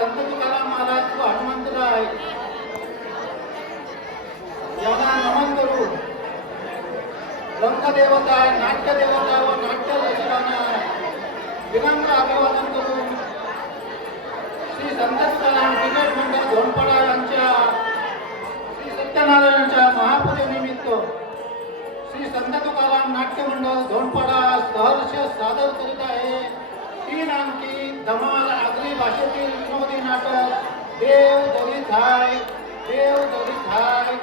संत तुकाराम महाराज व हनुमंतराय यांना नमन करून रंगदेवता नाट्यदेवता व नाट्य रसिकांना विनम्र अभिवादन करून श्री संत तुकाराम क्रिकेट मंडळ धोंडपाडा यांच्या श्री सत्यनारायणांच्या महापूजेनिमित्त श्री संत तुकाराम नाट्य मंडळ धोंडपाडा सहर्ष सादर करीत आहे 3 अंकी धमाल आगरी भाषेतील विनोदी नाटक देव दलित हाय देव दलित हाय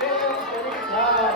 देव दलित हाय.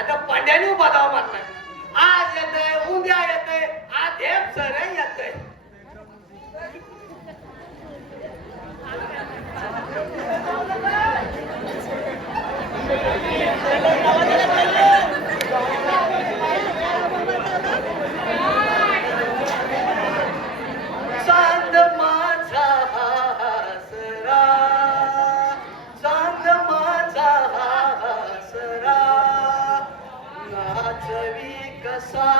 आता पांड्याने बदाव मारला आज येतंय उद्या येतंय आज हेप सर येतंय चांद माझा हासरा, चांद माझा हासरा, नाचवी कसा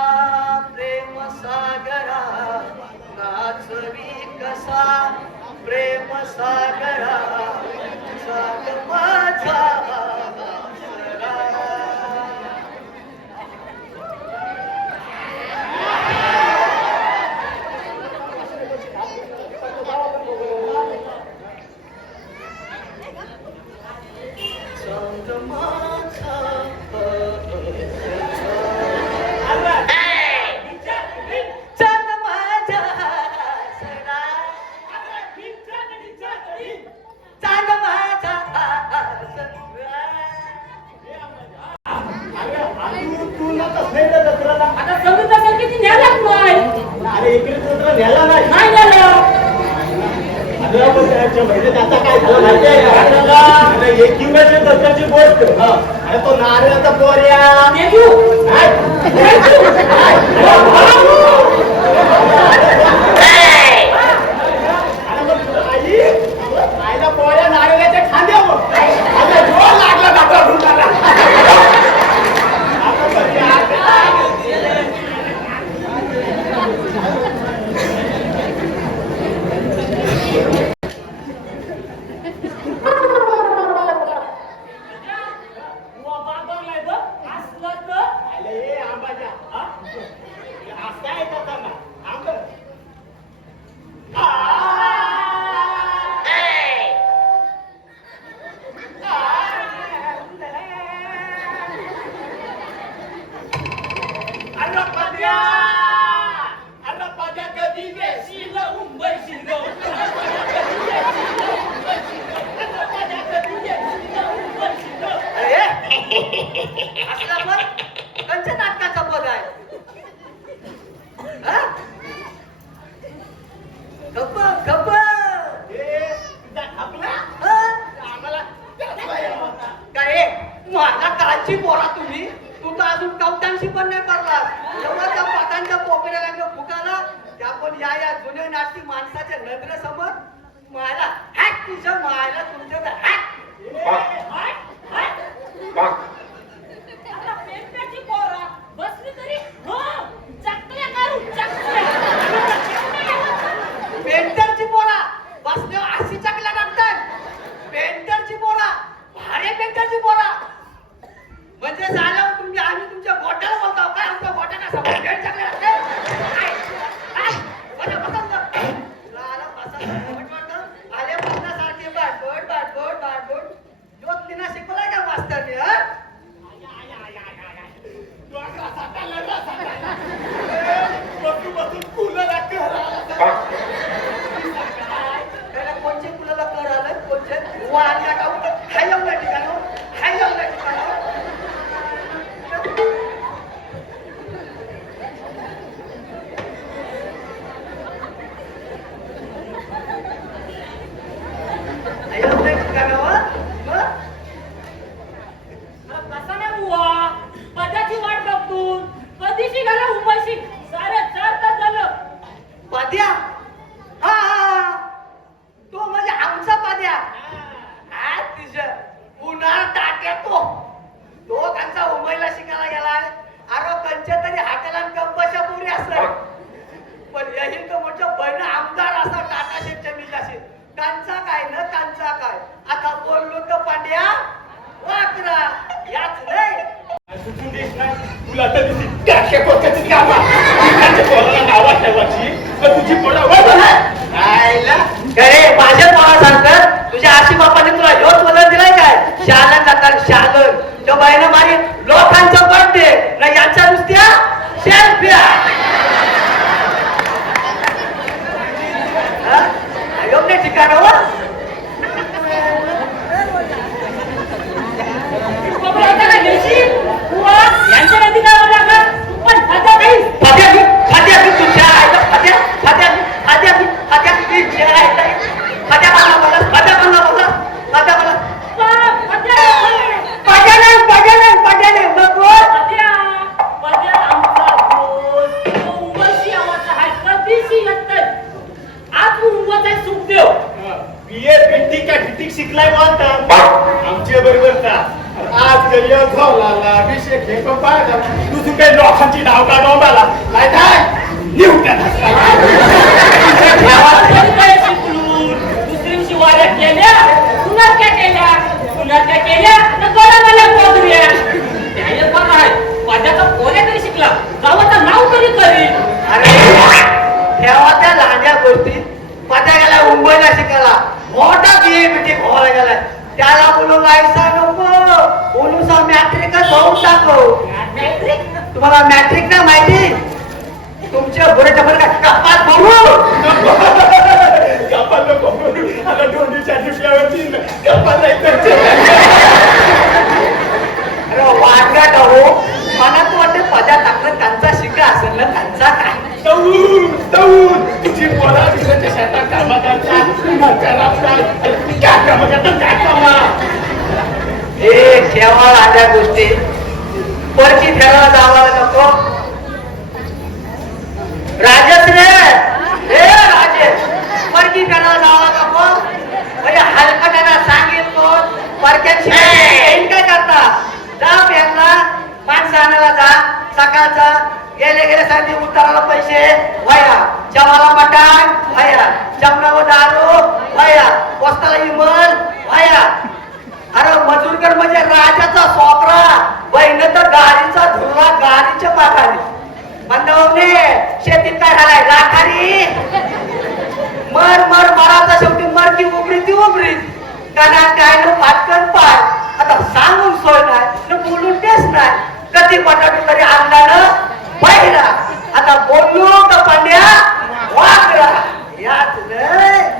प्रेम सागरा, नाचवी कसा प्रेम सागरा, चांद माझा हासरा. चांद माझा चांद माझा हासरा, चांद माझा हासरा. आता समुद्राचं किती न्यायलाच नाही. अरे इकडे तुला नेला नाही. नाही नेलं. अरे पण त्याच्या महिन्यात आता काय झालं माहितीये का? अरे एक किंवाची दत्ताची गोष्ट. अरे तो नारळाचा पोऱ्या. नेजू. काय? नेजू. अरे मग आई, आईला पोऱ्या नारळाच्या खांद्यावर. आता जोर लागला बाबा भुताला. आता कधी आत- बुवा बाबरलाय बघ. असलं तर. अरे हे आंबाच्या. हा? असं आहे का त्यांना? आंब. अरे पद्या. अरे पद्या कधी देशील मुंबईशील. अरे असला पण कंच्या नाटकाचा पद आहे. हा? गप्प गप्प. हे तुझा थापला? हा? आम्हाला त्याचा होता. काय माझ्या काळची पोरा तुम्ही, तू तर अजून कवटांशी पण नाही पडला. जेव्हा त्या पाटांच्या पोकऱ्याला फुकाला त्या पण या जुन्या नाटकी माणसाच्या नजरेसमोर मायला हॅक तुझ्या मायला तुमच्या हॅक. आता पेंटाची पोरा बसली तरी हो चकल्या करू चकल्या. पेंटरची पोरा बसल्यावर अशी चकल्या टाकतात. पेंटरची पोरा भारे पेंटरची पोरा म्हणजे झालं तुम्ही आम्ही तुमच्या गोट्याला बोलतो काय आमचा गोट्या कसा पेंट चकल्या टाकते. आले बसण्यासारखे बाटबोट बाटबोट बाटबोट ज्योतिना शिकवलाय का मास्तरने हा? त्याला कोणचे कुणाला कर आलं कोणचे वाढल्या का उलट हाय लावल्या ठिकाणावर हाय लावल्या ठिकाणावर. हाय लावल्या ठिकाणावर मग कसा नाही बुवा. पदाची वाट बघतून कधीशी घाला मुंबईशी सारे 4 तास झालं. पाद्या हा हा तो म्हणजे आमचा पाद्या. हा तुझं उन्हाळ टाक्या तो त्यांचा मुंबईला शिकायला गेलाय. अरे कंच्या तरी हाताला कंपशा पुरी असत पण यही तो म्हणजे बहिण आमदार असा टाटा शेठच्या मिजाशी कांचा काय न कांचा काय. आता बोललो तर पांड्या वाकरा याच नाही. तुला तर दिसली त्याच्या कोट्याची कामा. त्याच्या पोराला नावात ठेवायची तर तुझी पोरं वळवळ आहे. आईला अरे माझ्या पोरा सांगतात तुझ्या आशी बापाने तुला ह्योच वलन दिलाय काय. शालन जातात शालन तो बाईनं मारी लोकांचं बर्थडे ना यांच्या नुसत्या सेल्फ्या. योग्य ठिकाणावर बाबा आता काय घेशील? बुवा यांच्या नदी काय लागला पण आता काही फाद्या तुझ्या आईला फाद्या फाद्या फाद्या फाद्या तुझ्या आईला फाद्या मला फाद्या मला फाद्या मला आता फाद्या शिकलाय बोलतात आमच्या बरोबरचा आज योग झाला अभिषेक हे पण पाहिजे तू काही लोकांची नाव का डोंबाला नाही काय काय शिकलून दुसरींची वाऱ्या केल्या पुन्हा काय केल्या तर बरं मला पोचल्या त्या एक पण आहे माझ्याचा कोण्या तरी शिकला गावाचं नाव तरी करील अरे तेव्हा त्या लहान्या गोष्टी पत्या गेला मुंबईला शिकायला मोठा बीए व्हायला गेलाय त्याला बोलून लायसा नको बोलूसा मॅट्रिकच होऊन टाकव तुम्हाला मॅट्रिक नाही माहिती तुमच्या बुऱ्याच्या बरं का कपात भाऊ कपाल नको आता दोन्हीच्या दुसऱ्यावरची कपाल नाही अरे वाटगाट हो मनात वाटते पद्या टाकलं त्यांचा शिका असेल ना त्यांचा काय तुझी पोरा दुसऱ्याच्या शेतात कामा हे ठेवा आल्या गोष्टी परची ठेवायला जावायला नको राजश्री हे राजेश परची ठेवायला जावा नको म्हणजे हलकट्याला सांगितलं परक्याची काय करता जा बँकला माणसं आणायला जा सकाळचा गेले सांगते उताराला पैसे वया जमाला मटण वया जमनावर दारू वया वस्ताला इमल वया अरे मजूरकर म्हणजे राजाचा सोपरा बहिण तर गाडीचा धुरला गाडीच्या पाखारी मंदवणे शेतीत काय झालाय राखारी मर मराचा शेवटी मरकी उबरी ती उबरी काना काय न फाटकन पाय आता सांगून सोय नाही न बोलून तेच नाही कधी बटाटू तरी अंगानं पहिला आता बोललो तर पांड्या वाकरा याच नाही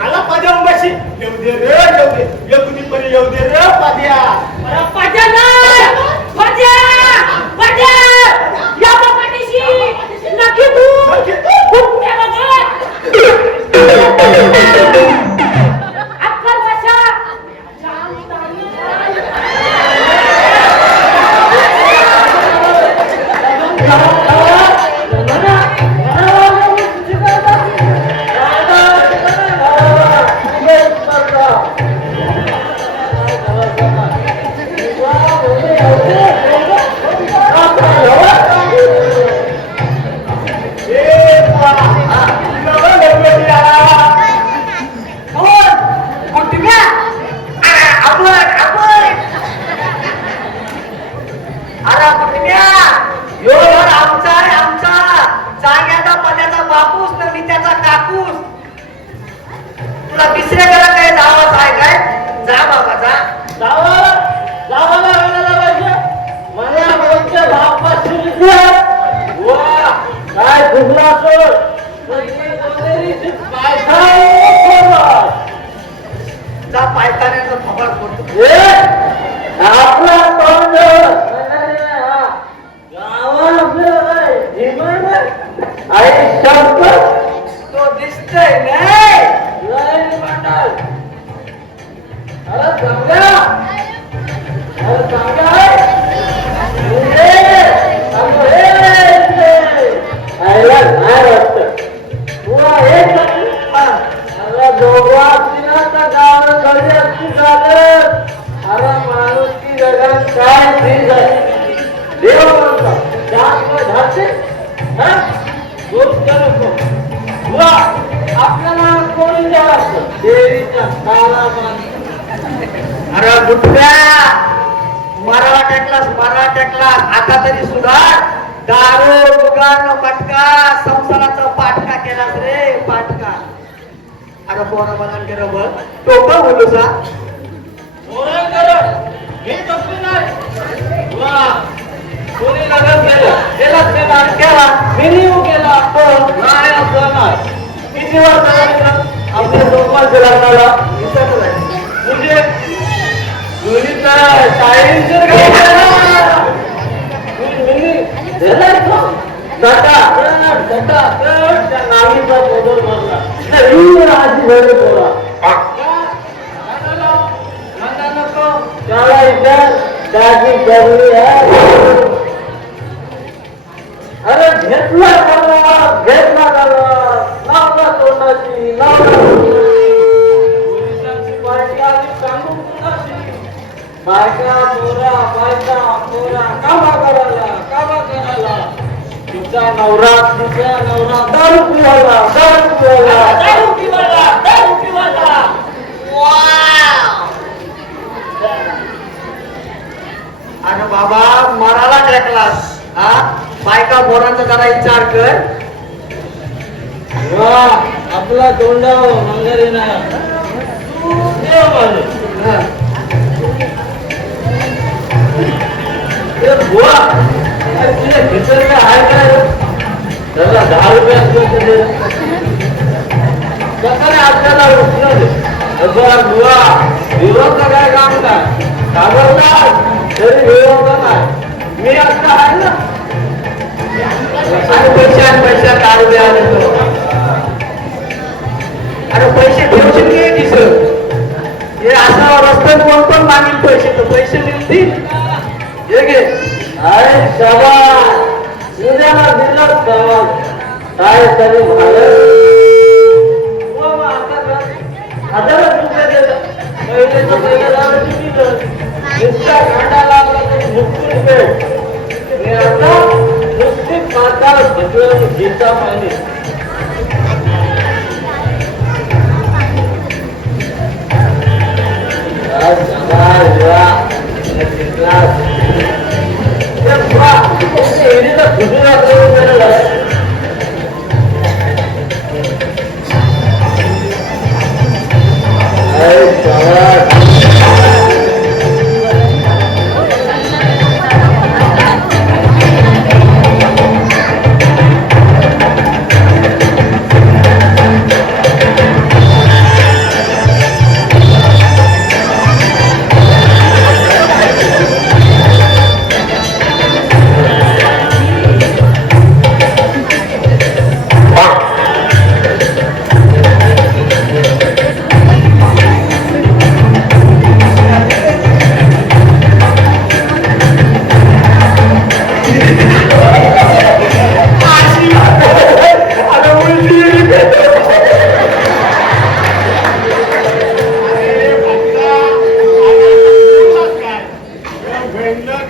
आला पाद्या उंबाशी येऊ दे येऊ तुम्ही पण येऊ दे रे पाद्या नक्की तू पायखान्याचा फबाड करतो आपला तोंड तो दिसतोय नाही आपल्याला कोणी द्यावं अरे बुटक्या मराठा टेकलास आता तरी सुधार दारू दुकान पटका संसाराचा पाटका केलास रे पाटका अरे पोरा बघान के रबर टोका बोलूसा कोणी लग्न केला मिनिव केला नाही असं नाही किती वर्ष आपल्या लोकांच्या लग्नाला म्हणजे मुलीचा शाळेत नावीचा बदल भरला त्याला इतर त्याची जरुरी आहे अरे घेतला लावला तोंडाची पोलिसांची पार्टी आली सांगू कुणाची? बायका पोरा कामा करायला तुझा नवरा दारू पिवायला दारू पिवायला. अरे बाबा मराला टेकलास हा बायका पोरांचा जरा विचार कर. वा आपला तोंडाव मंगारी ना तू देव माणूस. बुवा तुझ्या भीतर काय आहे काय? त्याला 10 रुपये असले कसं आपल्याला उठलं बुवा विरोध काय काम काय घाबरतात तरी विरोध नाही. मी आता आहे ना आणि पैशात दारू द्या अरे पैसे ठेवशील की दिसत हे असं रस्त्यात कोण पण मागील पैसे तर पैसे देतील हे घे. अरे शाबास उद्याला दिलं शाबास काय तरी झालं. हजार रुपये दिलं पहिले तर पहिलं दारू दिलं नुसता कांदा लावला तरी मुक्ती भेट. मी आता नुसती पाताळ भजवून गीता पाहिजे.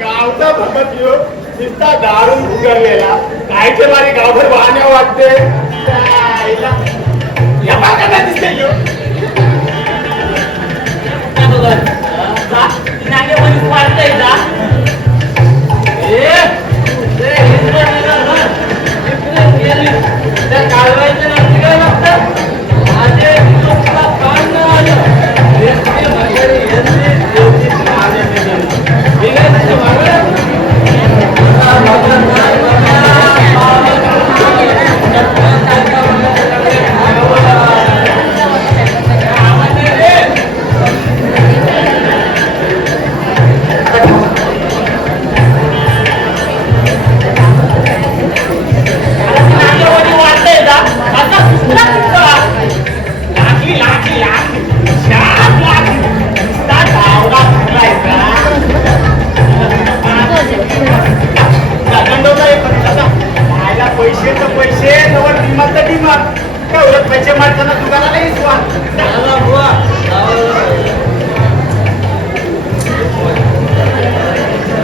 गावचा भगत यो नुसता दारून उघडलेला कायच्या बारी गावभर वाहण्या वाटते. या बागाला दिसते यो नागेवाली पाळतंय का? त्या कालवायच्या नंतर काय लागतं माझे तुला काम न आलं नागेवाली वाटतंय का? आता सुटला तुमचा. लागली शाप लागली. नुसता धावला सुटलाय का? दंडवता एक कसा खायला पैसे तर पैसे नवर डिमांड तर डिमांड तेवढं पैसे मारताना दुकानाला इसवा.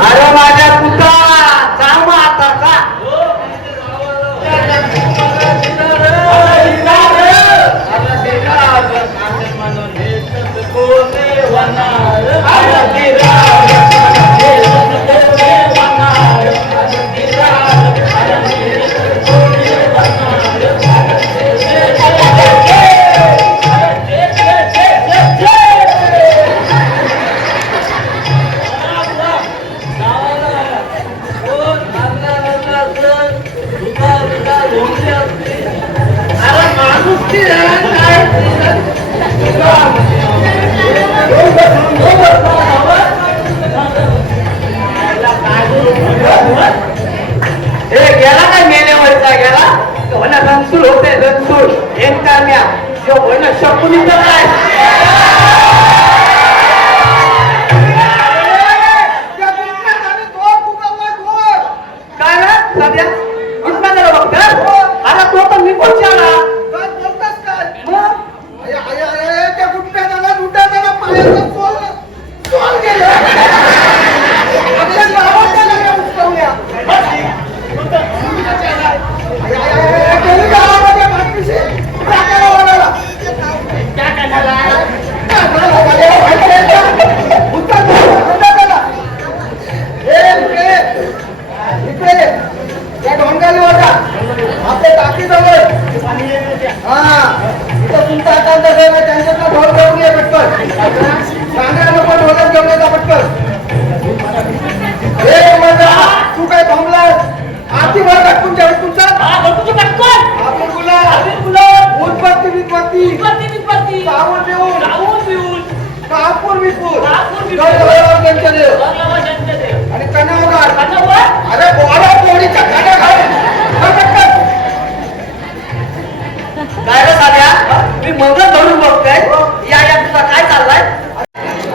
अरे माझ्या पुता जा मग आता जा. गेला काय मेल्यावरचा गेला होण्या रणसूर होते रणसूर एक करण्या होण्या शकुनी तर काय काय रे सध्या उस्मानाला बघ अरे तो तर मी कोणच्या आला मग सांगा नको ढोलक घेऊन येता पटकन. ए माझा तू काय थांबलास? आरती वर कटकून ठेव तुमचा. गणपती पटकन आपण बोला अबीर गुलाब उदबत्ती बिदबत्ती विपत्ती सावून पिऊन पिऊन कापूर बिपूर कापूर बिपूर. त्यांच्या देव बाबा जनतेदेव आणि कन्यावर कन्यावर अरे बोला पोळीच्या खाण्या घाल पटकन. काय रे साध्या मी मगच धरून बघतोय या या तुझा काय चाललाय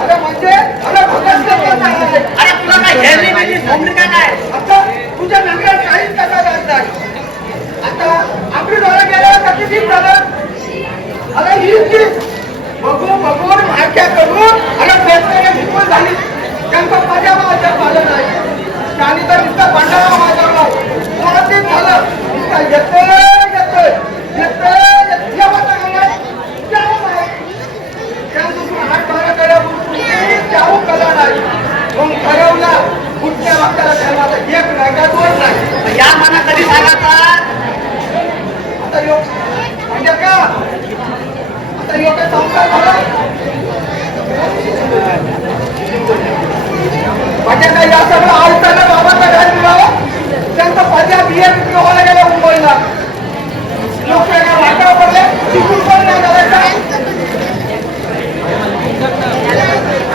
अरे म्हणजे अरे भगत नाही. अरे तुला काय हेरली म्हणजे झोंबली काय नाही आता तुझ्या नगरात काहीच कसा जात नाही. आता आपली डोळे गेल्यावर का किती झालं. अरे ही बघून मारक्या करून अरे फेसण्याने विपुल झाली. त्यांचा माझ्या माझ्या पालन नाही. त्याने तर नुसता भंडारा माझ्यावर कोणतीच झालं नुसता येतोय हात बारा करा त्याहू कला नाही. मग ठरवला कुठल्या वाक्याला ठरवायचा एक नाही का दोन नाही. या मना कधी सांगायचा आता योग म्हणजे का आता योग संस्कार झाला म्हणजे काय या सगळं आयुष्याला बाबाचा घाल मिळावं. त्यांचा पद्या बिया विक्री व्हायला गेला मुंबईला. लोक वाटावर पडले तिकून पण नाही घालायचा.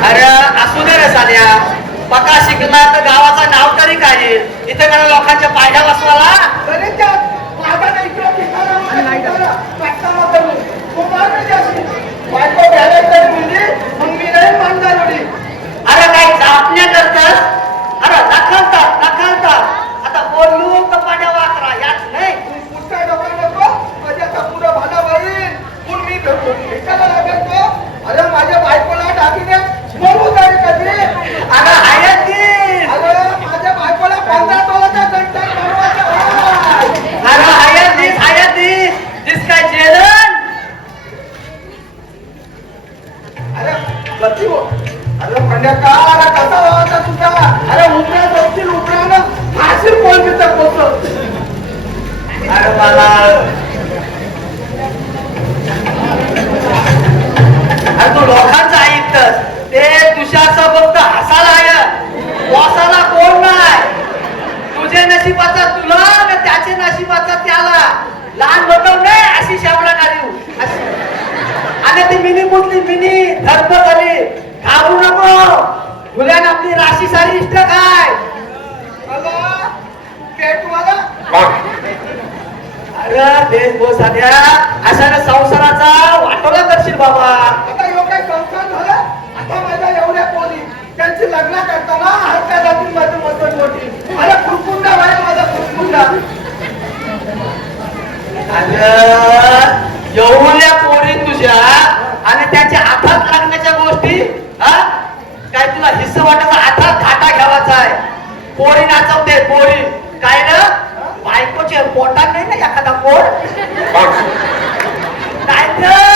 अरे असू दे रे साध्या पका शिकला तर गावाचं नाव तरी काय इथे करा लोकांच्या पायऱ्या बसवाला तरी त्यात माझा नाही इकडं ठिकाणा नाही झाला कट्टाला करून तो मागे जास्त बायको घ्यायला तरी म्हणजे मग मी नाही मानणार एवढी. अरे काय चापण्या करतस अरे नखलतात आता बोलू का पाड्या वाकरा याच नाही पुढचा डोका नको माझ्याचा पुढं भाला होईल. पण मी भेटायला लागेल तो अरे माझ्या बायकोला टाकीने मरू तरी कधी. अरे हायच ती अरे माझ्या बायकोला 15 तोलाचा घंटा मारवायचा. अरे हायच ती दिस काय जेरण अरे गती हो अरे पंड्याका अरे कसा व्हायचा तुझा. अरे उपरा जातील उपरानं फाशीर कोलबीचं पोचत. अरे मला अरे तू लोकांचं ऐकतस ते तुषारचं फक्त हसायला आहे बॉसाला कोण नाही. तुझे नशिबाचा तुला ना त्याचे नशिबाचा त्याला लहान बनव नाही अशी शाबळा काढू आणि ती मिनी मुतली मिनी धर्म झाली घाबरू नको. फुल्यान आपली राशी सारी इष्ट काय मला पेटवाला अरे देश भाऊ साध्या अशाने संसाराचा वाटोला करशील बाबा. आता ह्यो काय संसार झाला. आता माझ्या एवढ्या पोरी त्यांची लग्न करताना हरक्या जातील माझी मदत होती. अरे खुरकुंडा व्हायला माझा खुरकुंडा. अरे एवढ्या पोरी तुझ्या आणि त्याच्या हातात लागण्याच्या गोष्टी हा काय तुला हिस्सा वाटायचा हातात घाटा घ्यावाचा आहे. पोरी नाचवते पोरी काय ना बायकोचे पोटात नाही ना एखादा पोट काय तर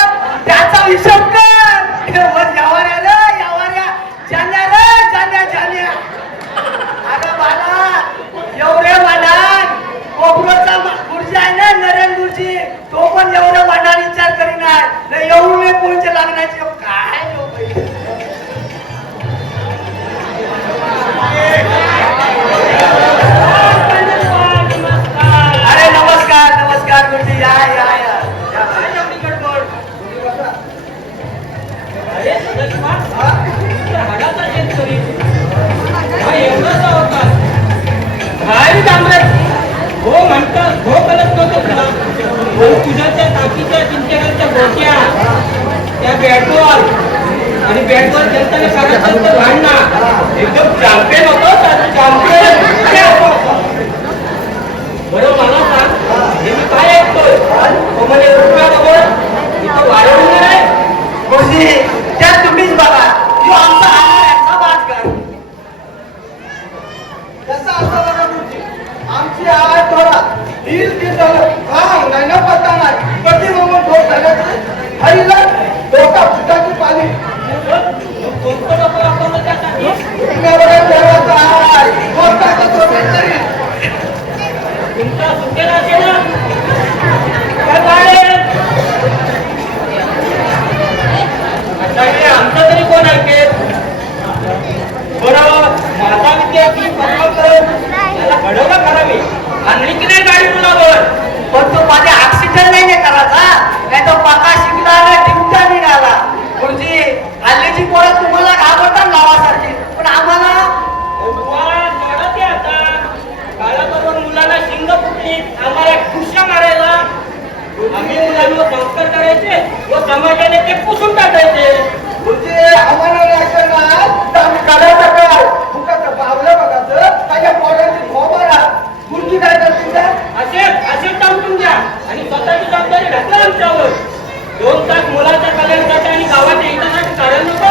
त्याचा हिशोब कर यावाऱ्या जाण्या अरे बाला एवढे वाढान कोपरोचा गुरुजी आहे ना नरेंद्र गुरुजी तो पण एवढं वाढान विचार करीनार एवढे पोळीचे लागण्याचे काय अरे नमस्कार गुरुजी या अरे हाडाचा चेक करी हा एवढासा होता भारी तांबरे हो म्हणतात हो कलत नव्हतं तुला पण तुझ्या त्या टाकीच्या चिंचेकरच्या गोट्या त्या बॅटबॉल आणि बॅटबॉल खेळताना सगळ्यात भांडणा एकदम चॅम्पियन होतो चॅम्पियन बरं मला सांग हे मी काय ऐकतोय म्हणजे रुपयाबरोबर इथं वाढवून नाही गुरुजी त्या तुम्हीच बघा यो आमचा आहाराचा बाजगर त्याचा असा बघा गुरुजी आमची आठ थोडा ढील झालं हा नाही न पत्ता नाही कधी मग ठोक झाल्याचं हरीला डोका फुटाची पाली कोणतं डोकं वापरलं त्यासाठी पुण्यावर ठेवायचा आहे कोणता तो तरी तुमचा सुटेला असेल ना काय समाजाने ते पुसून टाकायचे. म्हणजे आम्हाला नाही ना तर आम्ही करायचं काय फुकाचं पावलं बघायचं माझ्या पोरांची खोबारा गुरुजी काय करतील का असे टाकून द्या आणि स्वतःची जबाबदारी घातला आमच्यावर. 2 तास मुलाच्या कल्याणासाठी आणि गावाच्या हितासाठी काढायला नको.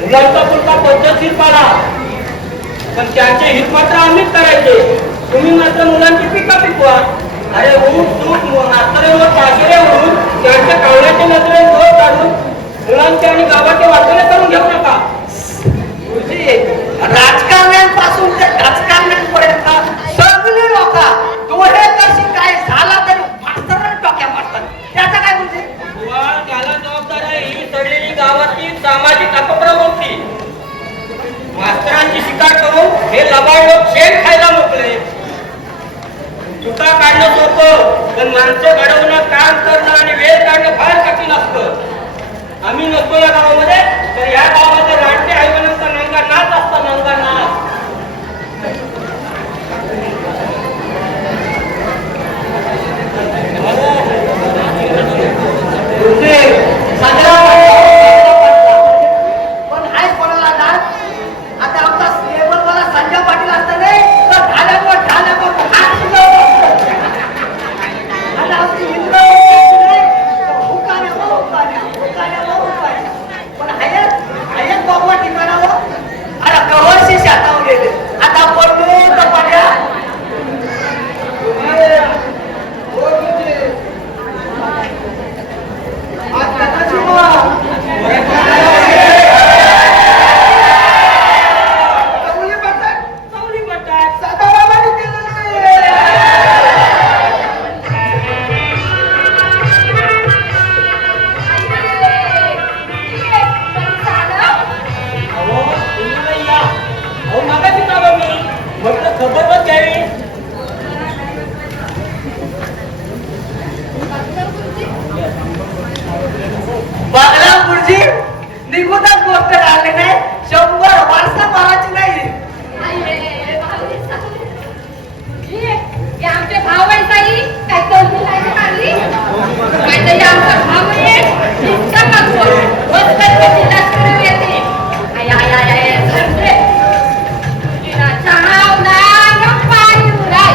मुलांचा पुरता पद्धतशीर पाडा, पण त्यांचे हित मात्र आम्हीच करायचे. तुम्ही मात्र मुलांची पिका पिकवा. अरे ऊस दूध म्हातारे पाशिरे होऊन त्यांच्या कावड्याच्या नजरेत जोर काढून मुलांचे आणि गावाचे वाटणे करून घेऊ नका. गुरुजी राजकारण्यांपासून ते राजकारण्यांपर्यंत सगळी लोक डोळे कशी काय झाला तरी फास्टर डोक्या मारतात त्याचा काय म्हणजे त्याला जबाबदार आहे ही सडलेली गावातील सामाजिक अपप्रवृत्ती. मास्तरांची शिकार करून हे लबाड लोक शेण खायला मोकळे. चुका काढणं सोपं, पण माणसं घडवणं, काम करणं आणि वेळ काढणं फार कठीण असतं. आम्ही नसतो या गावामध्ये तर या गावामध्ये रानटे हैवानांचा नंगा नाच असता, नंगा नाच. पण आहे कोणाला नाच आता आमचा लेबर मला संजय पाटील असता नाही तर ढाल्यावर हात सुद्धा आता आमची मित्र पण आहे बाबा ठिकाणावर अरे कवरशी शातावर गेले आता पडलो तर पाड्या बघला गुरुजी निघूनच गोष्ट काढली नाही 100 वर्ष मारायची नाही आमचे भाव आहे ताई काय करून नाही काढली काय तरी आमचा भाव आहे इतका कठोर मस्त तिला करून येते आय आय आय आय समजे तुझीला चाव ना पाणी उराय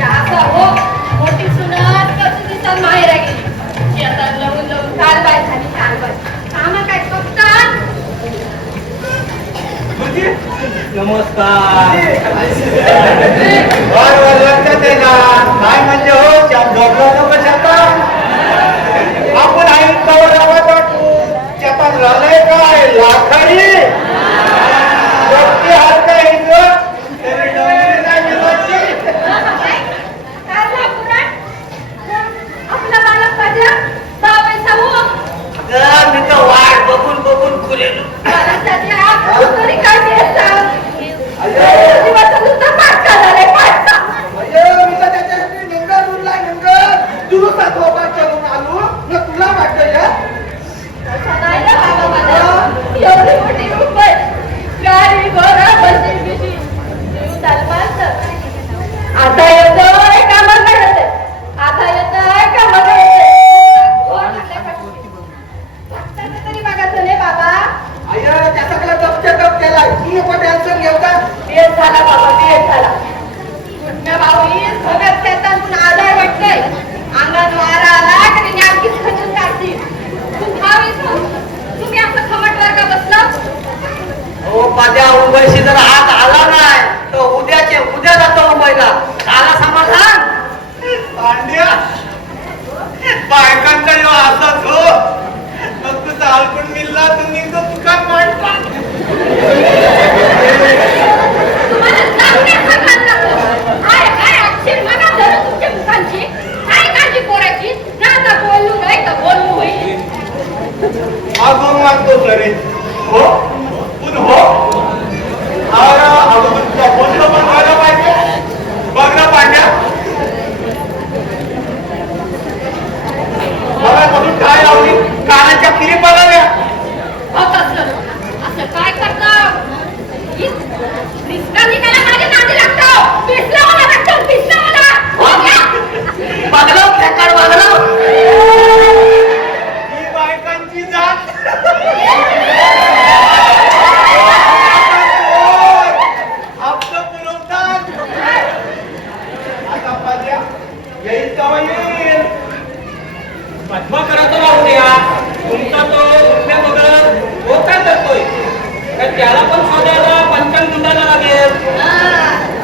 या हो मोठी सुनात कसं दिसत माहेर गेली शेतात लावून लावून कालबाय झाली कालबाय कामा काय कप्तान नमस्कार. लक्षात आहे ना काय म्हणजे हो आपण आई गावात शेतात राहिलंय काय लाखाडी हात काय आपला बालक पाहिजे बाबा सांगू मी तर वाट बघून बघून खुलेलो बालकासाठी आप तरी काय द्यायचा जीवाचा नुसता पाटका झालाय पाटका मी तर त्याच्यासाठी नेंगा दूरला नेंगा दुरुस्ता थोपा करून आलो ना तुला वाटतं या तसा नाही ना बाबा माझा एवढी मोठी रुपये गाडी घोडा बशी बिशी जीव चालवाच आता येतोय कामाला येते आता येतोय कामाला तरी बघायचं नाही बाबा आय त्याचा कला तप केला तू नको टेन्शन घेऊ का बेस झाला बाबा बेस झाला कुठल्या भाऊही सगळ्यात खेळतात पण आधार वाटतोय अंगात वारा आला तरी नेमकीच खचून काढती तू भाऊ तुम्ही आपलं खमट वर का बसला हो माझ्या उंबरशी जर हात आला ना पद्माकराचा राहू द्या, तुमचा तो उठण्या बघत तो काय करतोय, तर त्याला पण शोधायला पंचांग गुंडायला लागेल.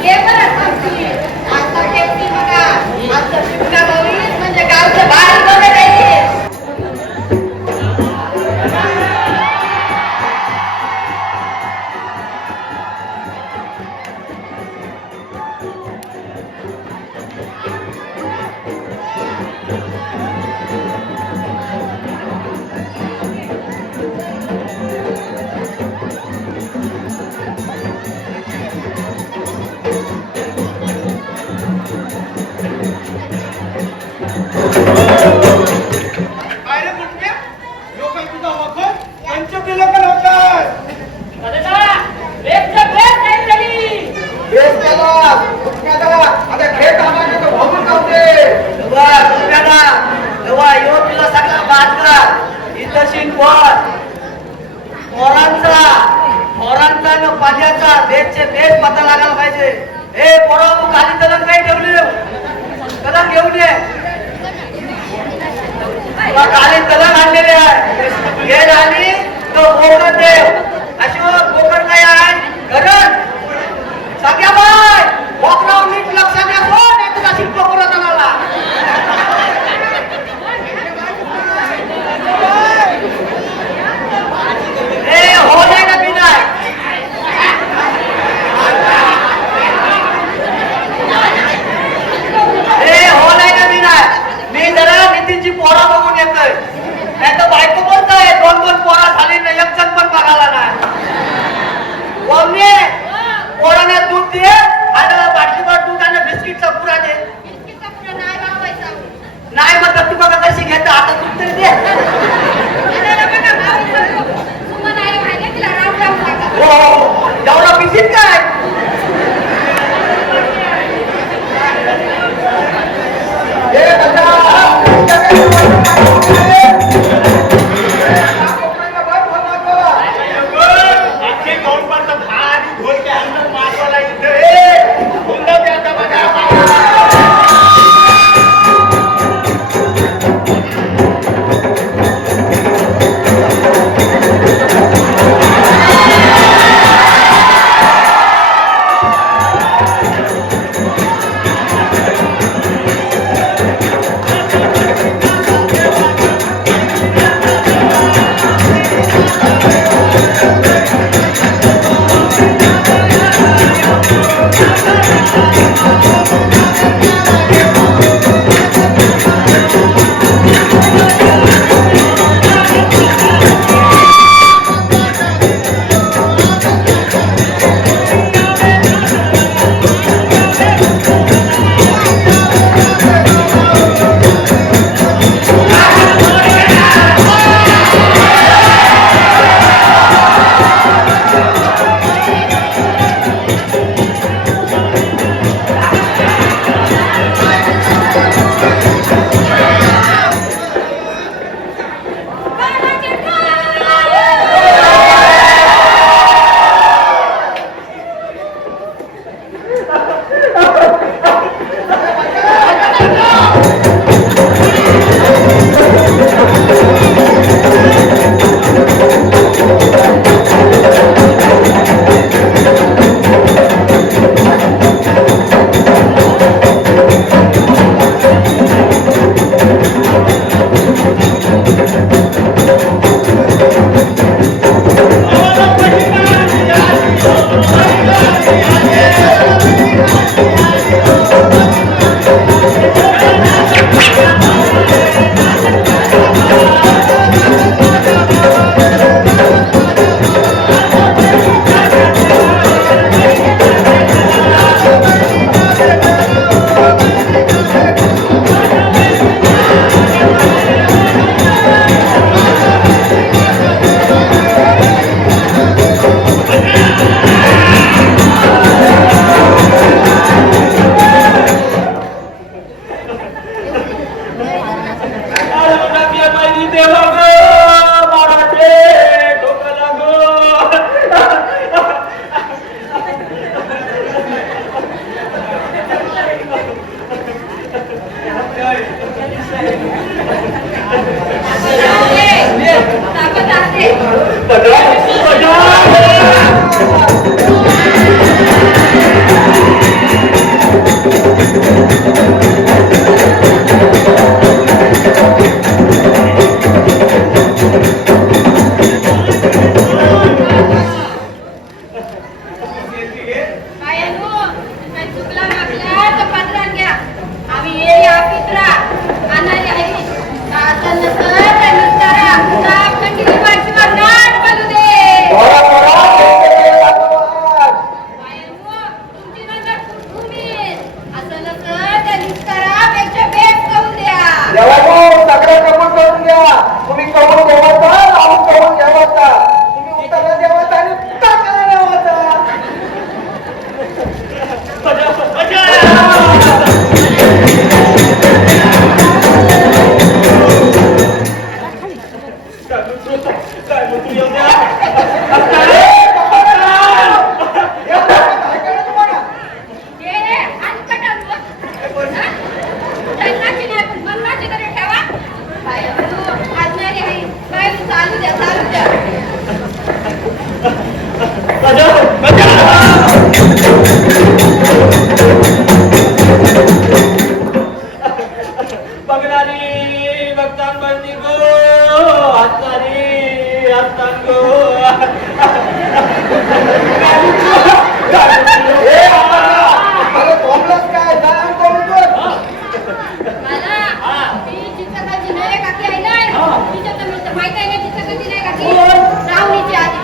ये बरं सांगते. आता केली बघा. आता शिकला नवीन म्हणजे गावचं बाहेर बघत आहे. काय रे कुठे लोक तुझा वखर पंचमी लोक नव्हतात. आता खेळ कामाचे तर भोगून नव्हते. तेव्हा यो तुला सगळा बादकार इथं शिंकवत मोरांचा न पाण्याचा देशचे देश पता लागायला पाहिजे. हे पोरा तू खाली तलंग नाही ठेवली, तलंग घेऊन ये. खाली तलंग आणलेले आहे, हे झाली तो बोकड देव. अशी बोकड काय आहे गरज सगळ्या बाय बोकडावर नीट लक्ष द्या. कोण आहे तुला शिल्प करत आम्हाला? ए हो नाही ना मी नाही. ए हो नाही ना मी नाही. मी जरा नितीनची पोरा बघून येतोय. नाही तर बायको बोलतोय 2-2 पोरा झाली ना, एक जण पण बघायला नाही. बोलणे पोराने दूध दे आणि बाटलीवर दूध आणि बिस्किटचा पुरा दे. बिस्किटचा पुडा नाही मागवायचा. नाही म्हणतात तू बघा कशी घेत आता दूध तरी दे. आणि बघा मागवायचं. तुम्हाला आई माहिती तिला राम राम सांगा. हो एवढा बिस्किट काय हे बंदा सगळं कबूल करून घ्या. तुम्ही कबूल देवाचा, राहून कबूल देवाचा. तुम्ही उत्तर देवाचा आणि टाका देवाचा. काय म्हणतो येऊ द्या. गेले आणि कटांवर. हा? त्यांनाची नाही पण मरणाची तरी ठेवा. बायांनो, आज्ञानी आहे. बाई, चालू द्या, चालू द्या. बघणारी बघतान बंदी गो, हसणारी हसतान गो. मला बोंबलत काय जाण बोलतो. मला ती चित्रकाची नाही काकी आहे ना. तिच्या तर मी तर माहित आहे ना चित्रकाची नाही काकी. रावणीची आधी.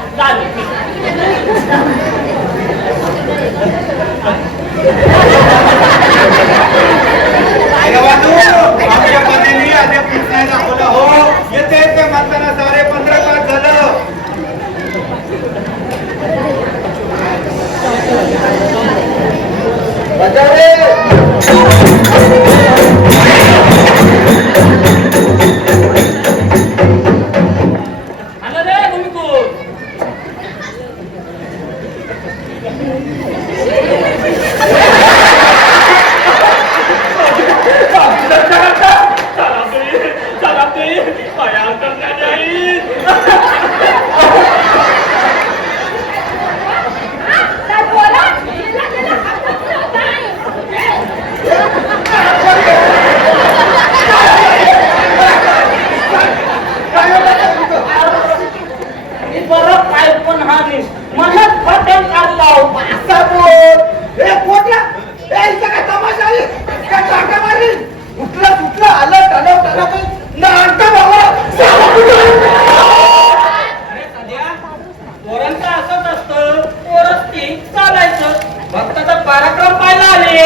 आमच्या पतीने आधी नाही दाखवलं हो. येते ते म्हणताना सारे 15 तास झालं. आलं रे गुमिकूर. काय बोला? गेला, गेला. हातात बरं काय पण हा नाही मला फटन काढला. असा बोल. हे पोटला. हे इथं काय तमाशा आहे? काय टाका मारली? उठलं आलं टणव टणव नाटक बाबा. अरे सध्या पोरांचं असंच असतं. पोरच ती चालायचं. भक्ताचा पराक्रम पाहायला आले.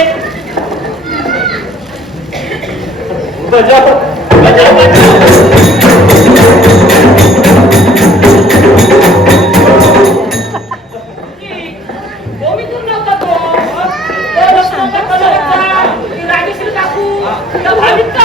गोविंदूर नव्हता तो. तो रस्त्याचा कलरचा. ती राजेश्री काकू. त्या भाविकचा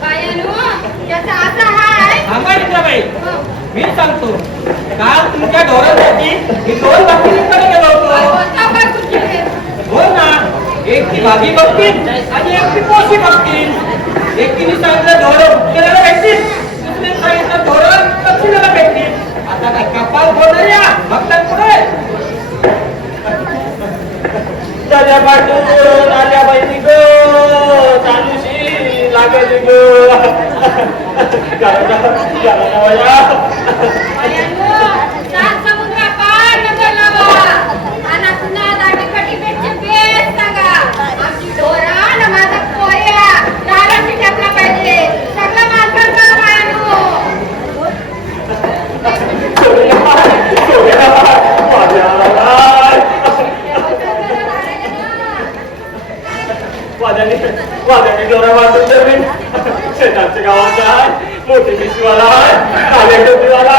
बायांनो, याचा असा हाय. थांबा मित्राबाई, मी सांगतो. काल तुमच्या ढोरांसाठी मी 2 भक्तींकडे गेलो होतो. कोणता बाय तुझी हे? हो ना, एक ती भाभी बघतील आणि एक ती पोशी बघतील. एकीने सांगितलं ढोरं उत्तरेला भेटतील, दुसरीने सांगितलं ढोरं दक्षिणेला भेटतील. आता काय कपाल बोलणार या भक्तांपुढे. सध्या पाठवून आल्या बहिणी गो, चालूशी लागली गो. बायांनो, सात समुद्र पार नगर लावा. आणि पुन्हा दाटीपटी पेटचे बेस सांगा. आमची ढोरा न माझा पोऱ्या दाराशी ठेपला पाहिजे. सगळं मानकर करा बायांनो. वाद्याने डोरा वाटून जमीन शेताच्या गावात आहे, मोठी मिशीवाला आहे, काले टोपीवाला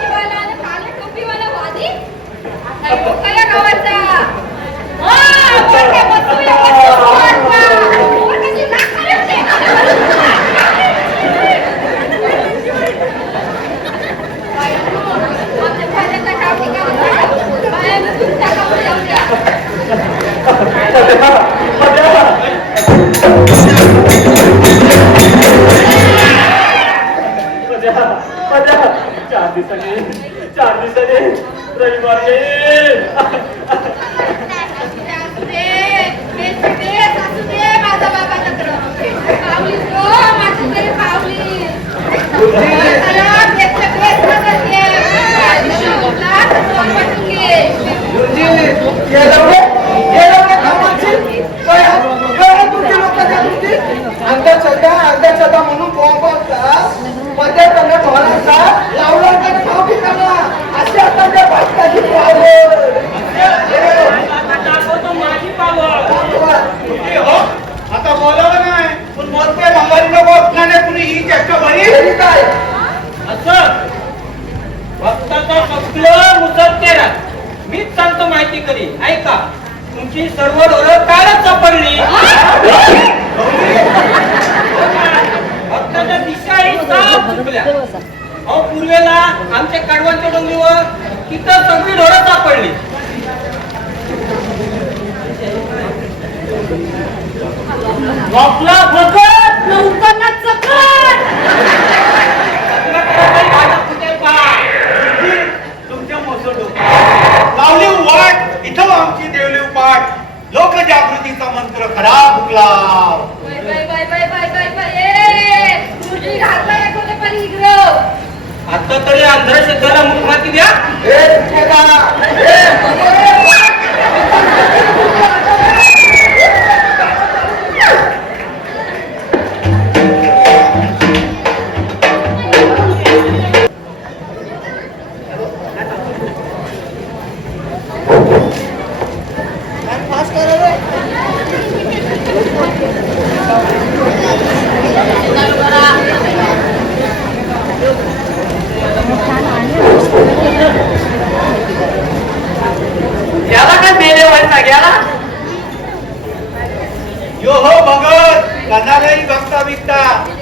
शिवाला आणि काले टोपीवाला वादी. आता ह्यो कया गावाचा? मोठ्या बसूया, मोठ्याची लाखाला येते. आमच्या भाज्याचा गाव ठिकाणी बायांनो, तुमच्या गावाला जाऊ द्या. चार दिवसांनी रविवार येईल. असू दे, बेस असू दे, माझा बाबा नत्र. पावली गो, माझी तरी पावली. चला, बेसच्या बेस नगर ये. पिकलं मुसळ मीच सांगतो माहिती करी ऐका. तुमची सर्व डोरं काळच सापडली. भक्ताच्या दिशाही साफ चुकल्या. अहो पूर्वेला आमच्या कडवांच्या डोंगरीवर तिथं सगळी डोरं सापडली. आपला भगत नौकांना चकट. तुमच्या मोसडो लावली वाट इथं आमची देवली पाठ लोकजागृतीचा मंत्र खरा फुकला. बाय बाय बाय बाय बाय बाय बाय ए गुरुजी घातला एकोले पण इग्रो. आता तरी अंधश्रद्धाला मुखमाती द्या. याला काय मेले व्हायचा गेला. यो हो भगत कनालाई बघता बिकता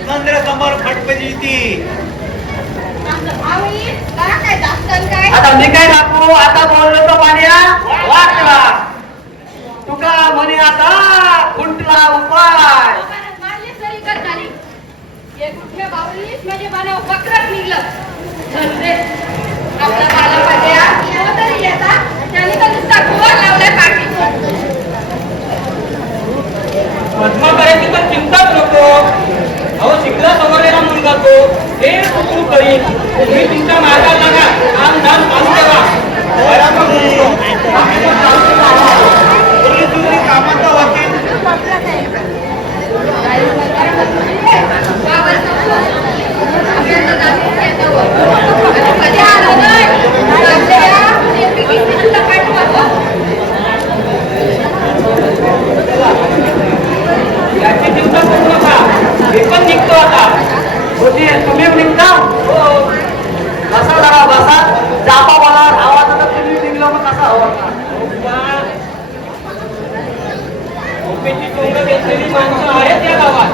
नंद्र समोर फटकली ती. भावी जरा काय जास्त काय. आता मी काय टाकू. आता बोललो तो पाण्या वाटला तुका म्हणे आता खुंटला उपाय. मारली सरी कर झाली. हे कुठल्या बावलीस म्हणजे मला वक्रच निघलं. चल रे आपला झाला पाहिजे. हो तरी येता त्याने तर नुसता गोर लावलाय पाठी. पद्मा करायची तर चिंताच नको. अहो शिकला समोरलेला मुलगा तो हे सुरू करीन. तुम्ही तुमच्या मार्गाला लागा. काम धाम चालू ठेवा. कामाचा वकील कधी आलं नाही. याची चिंता करू नका. मी पण निघतो आता. होती तुम्ही निघता. हो बसा जरा बसा. जापा मला आवाज आता तुम्ही निघलो मग कसा हवा. झोपेची सोंग घेतलेली माणसं आहेत या गावात.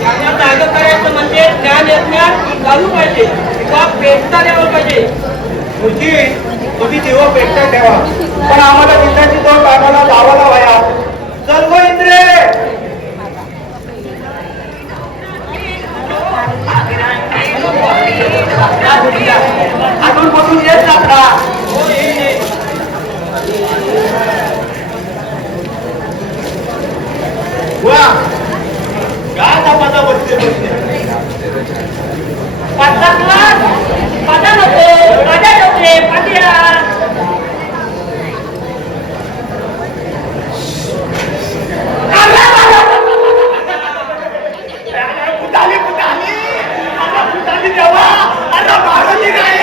त्यांना जाग करायचं म्हणजे ज्ञान यज्ञात घालू पाहिजे किंवा पेटता द्यावं पाहिजे. तुम्ही देव पेटता ठेवा पण आम्हाला विद्याची दोन टायमाला लावायला व्हाया. चल गो इंद्रे. अजून बसून येत जात्रा. हो येईल. वा काय दापाचा बसले बसले. पाटातला पाटा नको. पाट्या नको. पाट्या कुठाली कुठाली आता कुठाली देवा आता मारून काय.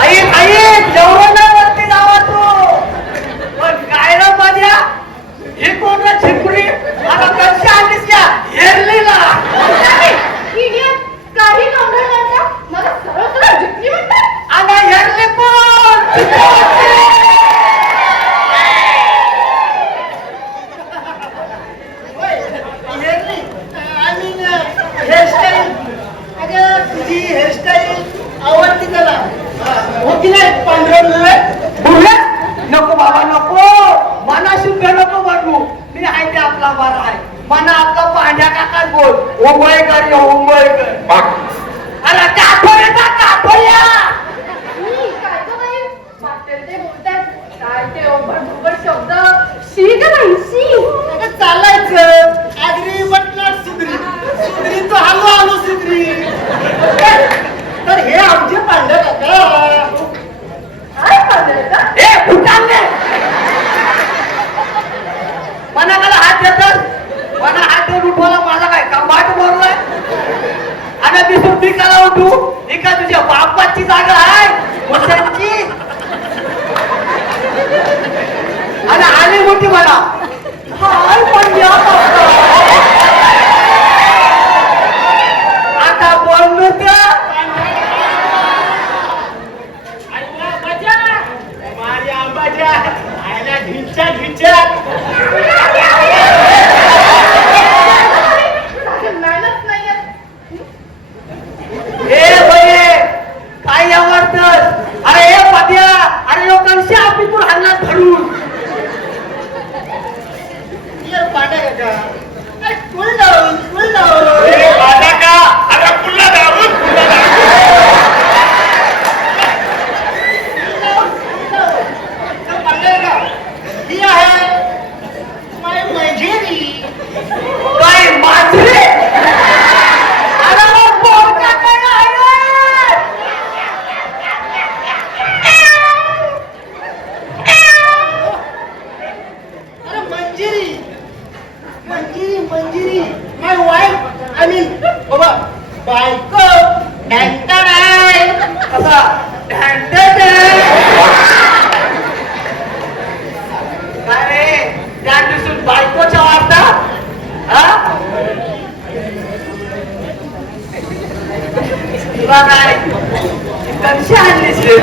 आई आई जेवणावरती जावा तू. पण काय ना माझ्या ही कोण छिपरी आता कशी आलीस का हेरलीला. इडियट काही नोंदळ करता मला सरळ सरळ जिंकली म्हणतात. आता हेरली पण हेअरस्टाईल. अगं तुझी हेअरस्टाईल आवडती त्याला. होती नाही पांढरं. नको बाबा नको. मना शुद्ध नको बनवू. मी आहे ते आपला बरा आहे. मना आपला पांढ्या काकाच बोल. ओंबळेकर ये ओंबळेकर. अरे काठोळ्याचा काठोळ्या. काय गं बाई म्हातारे ते बोलतात. काय ते ओबड शब्द. शी का नाही शी. चालायचं आगरी बटणार सुधरी सुधरीचं हलवा आलो सुधरी. उभी करा उठू ही का तुझ्या बापाची जागा आहे वसांची आणि आली मोठी मला हाय पण या आता बोललो तर माझ्या आंबाच्या आयला ढिंच्या ढिंच्या मेहनत नाहीये. ए बये काय आवडतस अरे ए पाद्या अरे लोकांशी आपली तू हल्ला धरून पाड्या का कुल डाऊन ही आहे माझी मैजेरी काय माझे अरे मग बोलता काय आहे अरे मंजिरी माय वाईफ आय मीन बाबा बायको नंतर आहे कसा ढँटट काय रे त्या दिवसून बायकोच्या वार्ता हा तुला काय कशी आणलीस रे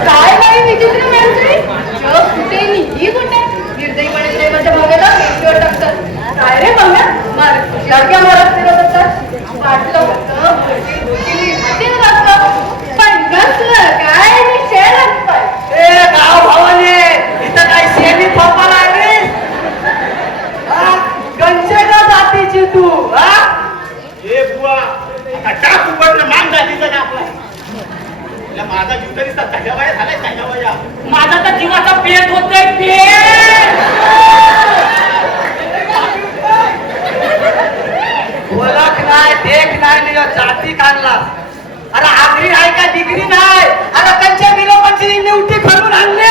काय बाई विचित्र माणसे जग कुठे निधी कुठे निर्दयीपणे माझ्या भागाला वेशीवर टाकतात काय रे बघा मार सारख्या मारत फिरत असतात वाटलं होतं पण नसलं काय मी शेर असतात ए गाव भावाने इथं काय शेणी पंपा लागली गंशेगा जातीची तू हा ए बुवा आता टाक उघडलं मान जातीचा टाकला तुला माझा जीव तरी तगावाया झालाय तगावाया माझा तर जीवाचा पेट होतोय पेट ओळख नाही देख नाही निघा जाती काढला अरे आगरी आहे का डिग्री नाही अरे त्यांच्या विलोकांची निवटी करून आणले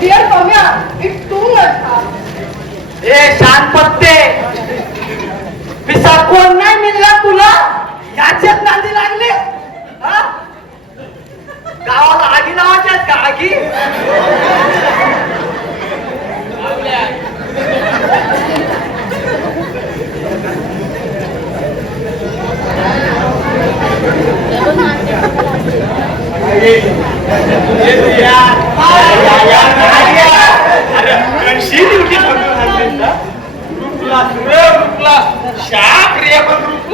डिअर कम्या इट टू मच ए शान पत्ते पिसा कोण नाही मिळला तुला याच्यात नांदी लागले हा? गावाला आगी लावायच्यात का आगी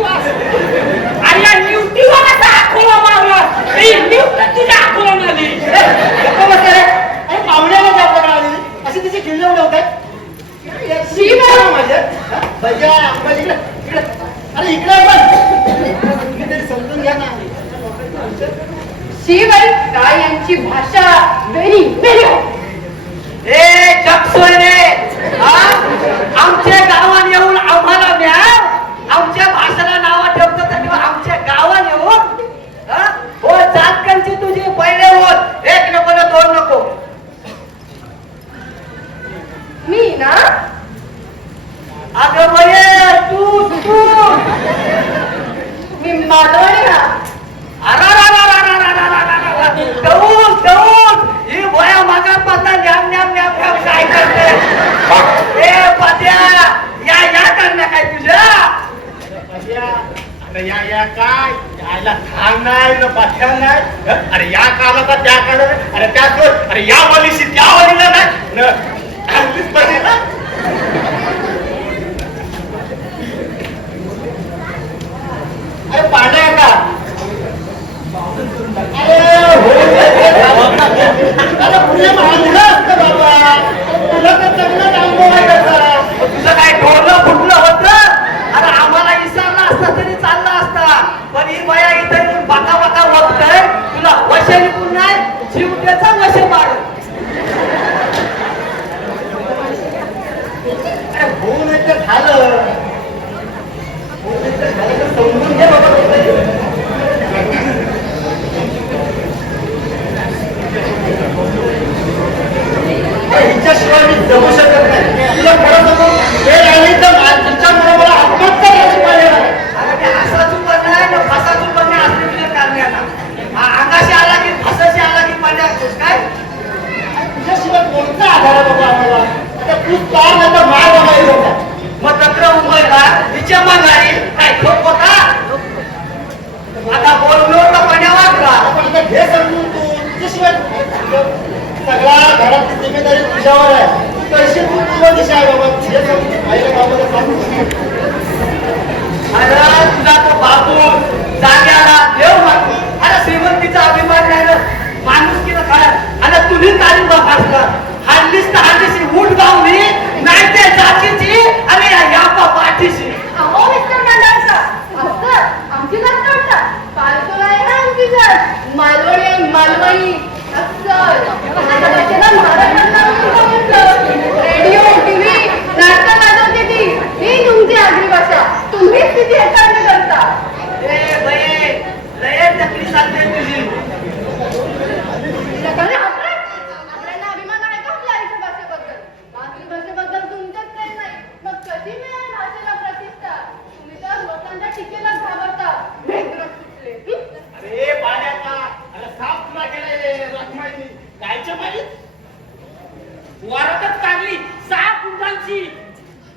अरे या न्यूटीला कसा आखोला मारला ही न्यूटन तुझ्या आखोला आली पाहुण्याला आपल्याकडे आलेली अशी तिची किल्ले उडवताय माझ्या भैया इकडे इकडे अरे इकडे पण तरी समजून घ्या ना शिवाई काय यांची भाषा व्हेरी व्हेरी ए जगसोयरे आमच्या गावात येऊन आम्हाला म्याव आमच्या भाषेला नाव ठेवतो तर आमच्या गावात येऊन हो जातकांची तुझी पहिले होत एक नको ना दोन नको मी ना अगं बये तू मी मालवणी ना ही भया मागापासून न्याम न्याम न्याम न्याम काय करते ए पद्या या करण्या काय तुझ्या अरे या काय यायला खान नाही ना पाठ्यान नाही अरे या कामाचा त्या काढ अरे त्याच अरे या वलीशी त्या वलीला नाही न आणलीच पाहिजे ना अरे पाण्या का अरे पुढे बांधलं असतं बाबा तुला तर चांगलं काम तुझं काय डोळं फुटलं होतं अरे आम्हाला विसरला असता तरी चालला असता पण ही बाया इथे येऊन बाका बाका बघतय तुला वशे निघून नाही जीव त्याचा वशे मार अरे होऊ नाही तर झालं होऊ नाही तर झालं तर समजून घे बाबा त्याच्याशिवाय कोणता आधार आहे बाबा आम्हाला आता तूच काय नाही तर माय बघायचं होता मग तक्र मुंबईला तिच्या माघारी काय ठोक होता आता बोललो तर पण्या वागला आपण आता घे समजून तू तुझ्याशिवाय सगळा घरातली जिम्मेदारी तुझ्यावर आहे तू पैसे तू पूर्ण दिशा आहे बाबा घे समजून आईला बाबाला सांगू अरे तुझा तो बापू जाग्याला देव मागू अरे श्रीमंतीचा अभिमान नाही ना माणूस की काय अरे तुम्ही काढून बघा हल्लीच तर हल्लीची ऊट गावली नाही ते जातीची अरे या पाठीशी अहो मिस्टर मंडळचा असं आमची जास्त वाटतं पालकोला आहे ना आमची जात मालवणी आहे मालवणी अस्सल आता त्याच्याला महाराष्ट्रातला म्हटलं रेडिओ टीव्ही नाटकं गाजवते ती ही तुमची आगरी भाषा तुम्हीच तिची हेटाळणी करता ए बये लय तकली सांगते तुझी त्याच्यामुळे आपल्याला अभिमान आहे का आपल्या आईच्या भाषेबद्दल आगरी भाषेबद्दल तुमच्यात काही नाही मग कधी मिळेल भाषेला प्रतिष्ठा तुम्ही तर लोकांच्या टीकेला घाबरता भेदरक सुटले अरे पाण्याचा अरे साप तुला गेले रखमाईनी कायच्या माहित वरातच काढली 6 फुटांची.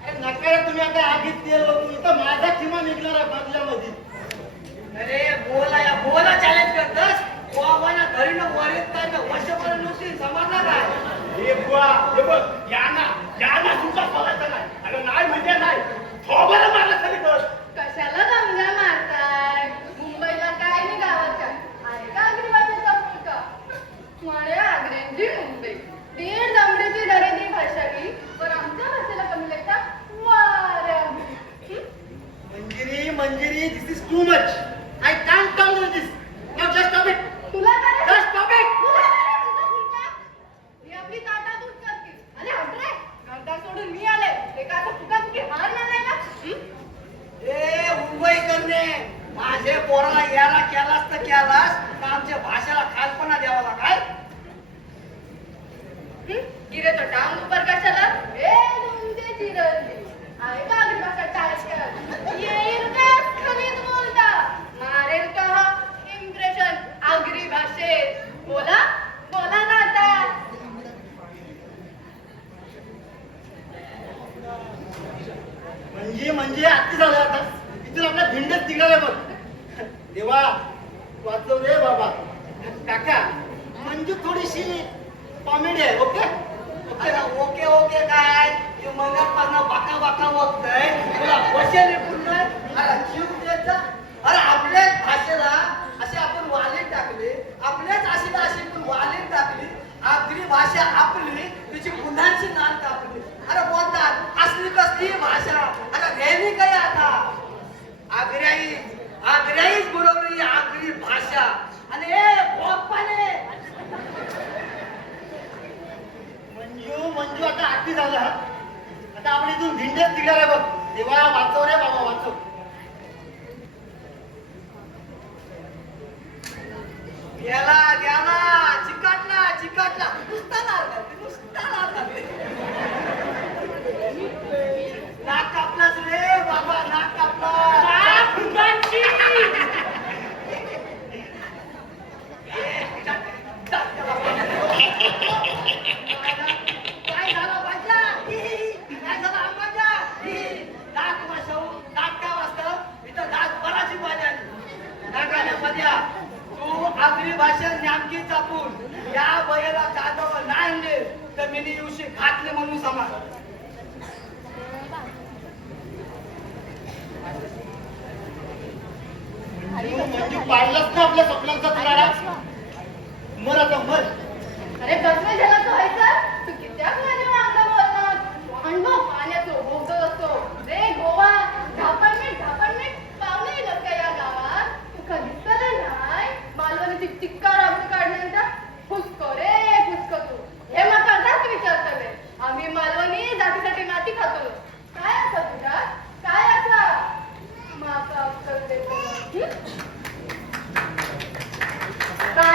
अरे नका तुम्ही आता आगीत तेल ओतून इथं माझा किमा निघणार आहे बदल्यामध्ये अरे बोला चॅलेंज करतस बाबांना धरीनं वर येत काय ना वर्षभर नव्हती समजणार काय हे बुवा हे बघ यांना तुमचा बोलायचं नाही अरे नाही म्हणजे नाही थोबरं मारलं तरी बघ कशाला दंगा मारताय मुंबईला काय नाही गावात काय आहे का आगरी भाषेचा मुलगा म्हणे आगऱ्यांची मुंबई दीड दमडीची दरेची भाषा ही पण आमच्या भाषेला कमी लेखा वाऱ्या Manjiri this is too much I can't tolerate this now just stop it तुला काय रे? जस्ट स्टॉप इट तुला काय रे म्हणतो फुलका? मी आपली ताटात दूध करते अरे हटरे घरदार सोडून मी आले ते का आता फुकाफुकी हार मानायला ए मुंबई करणे माझे पोराला याला केलास तर केलास तर आमच्या भाषेला खालपणा द्यावा काय गिरे तो टांग ऊपर कशाला ए तुमचे चिरंजी आहे का आगरी भाषा टाळकर येईल का खनीत बोलता मारेल का हा इम्प्रेशन आगरी भाषेत बोला बोला ना आता म्हणजे आत्ती झालं आता इथून आपल्या भिंडच निघाले बघ देवा वाचव रे बाबा काका म्हणजे थोडीशी कॉमेडी आहे ओके अरे ओके ओके काय हे मंगळपासून बाका बाका बघतय तुला बसेल पूर्ण अरे जीव द्यायचा अरे आपल्याच भाषेला असे आपण वालीत टाकले आपल्याच अशी अशी पण वालीत टाकली आगरी भाषा आपली तिची गुन्ह्यांची नान कापली अरे बोलतात असली कसली भाषा अरे रेली काय आता आग्र्याईच बोलवली आगरी भाषा आणि ए बोपाने मंजू आता आत्ती झालं हा. आता आपण इथून भिंडच निघाले बघ देवा वाचव रे बाबा वाचव गेला चिकटला नुसता लागला नाक कापलाच रे बाबा नाक कापला 6 फुटांची. काय झालं भाज्या काय झालं आंबाच्या नाक वाजव नाक काय वाजतं इथं नाक बराची भाज्या नाकाने मध्या तू आगरी भाषा ज्ञानकी चापून या बयला जागेवर नाही आणले तर मी दिवशी घातले म्हणून समाज मंजू पाडलाच ना आपल्या स्वप्नांचा तुराडा मर आता मर अरे कसं झालं तो व्हायचा तू कित्याक माझ्या मागं बोलणार अनुभव पाण्याचो बोगदो असतो रे गोवा झापडमीट पाहुणे येतात का या गावात तुका दिसलं नाही मालवणीची चिक्का राबून काढण्याचा फुसको तू हे मग करतात विचारतले आम्ही मालवणी जातीसाठी माती खातो काय असं तुझ्या काय असं माका अक्कल देतो काय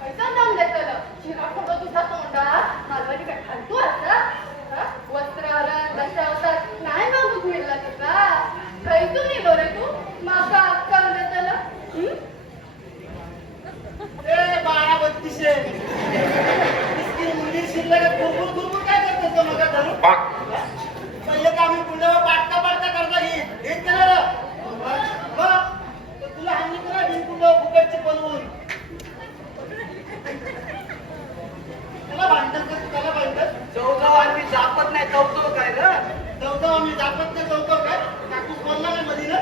पैसा नाम देतलं शिरा फोडो तुझा तोंडा मालवणी काय खालतो आता वस्त्रहरण दशावतार नाही मागूक मिळला तुका खैतून येलो रे तू माका अक्कल देतलं ए 12-32 इसकी मुली शिल्लक गुरगुर गुरगुर काय करते तो मग धरून पहिले का आम्ही पुण्यावर पाटका करता हे केलं तुला हानी करा बिनकुंड फुकटची बनवून त्याला भांडत चौथं आम्ही जापत नाही चौथं काय ग चौथं आम्ही जापत नाही चौथं काय काकूस बोलला नाही मध्ये ना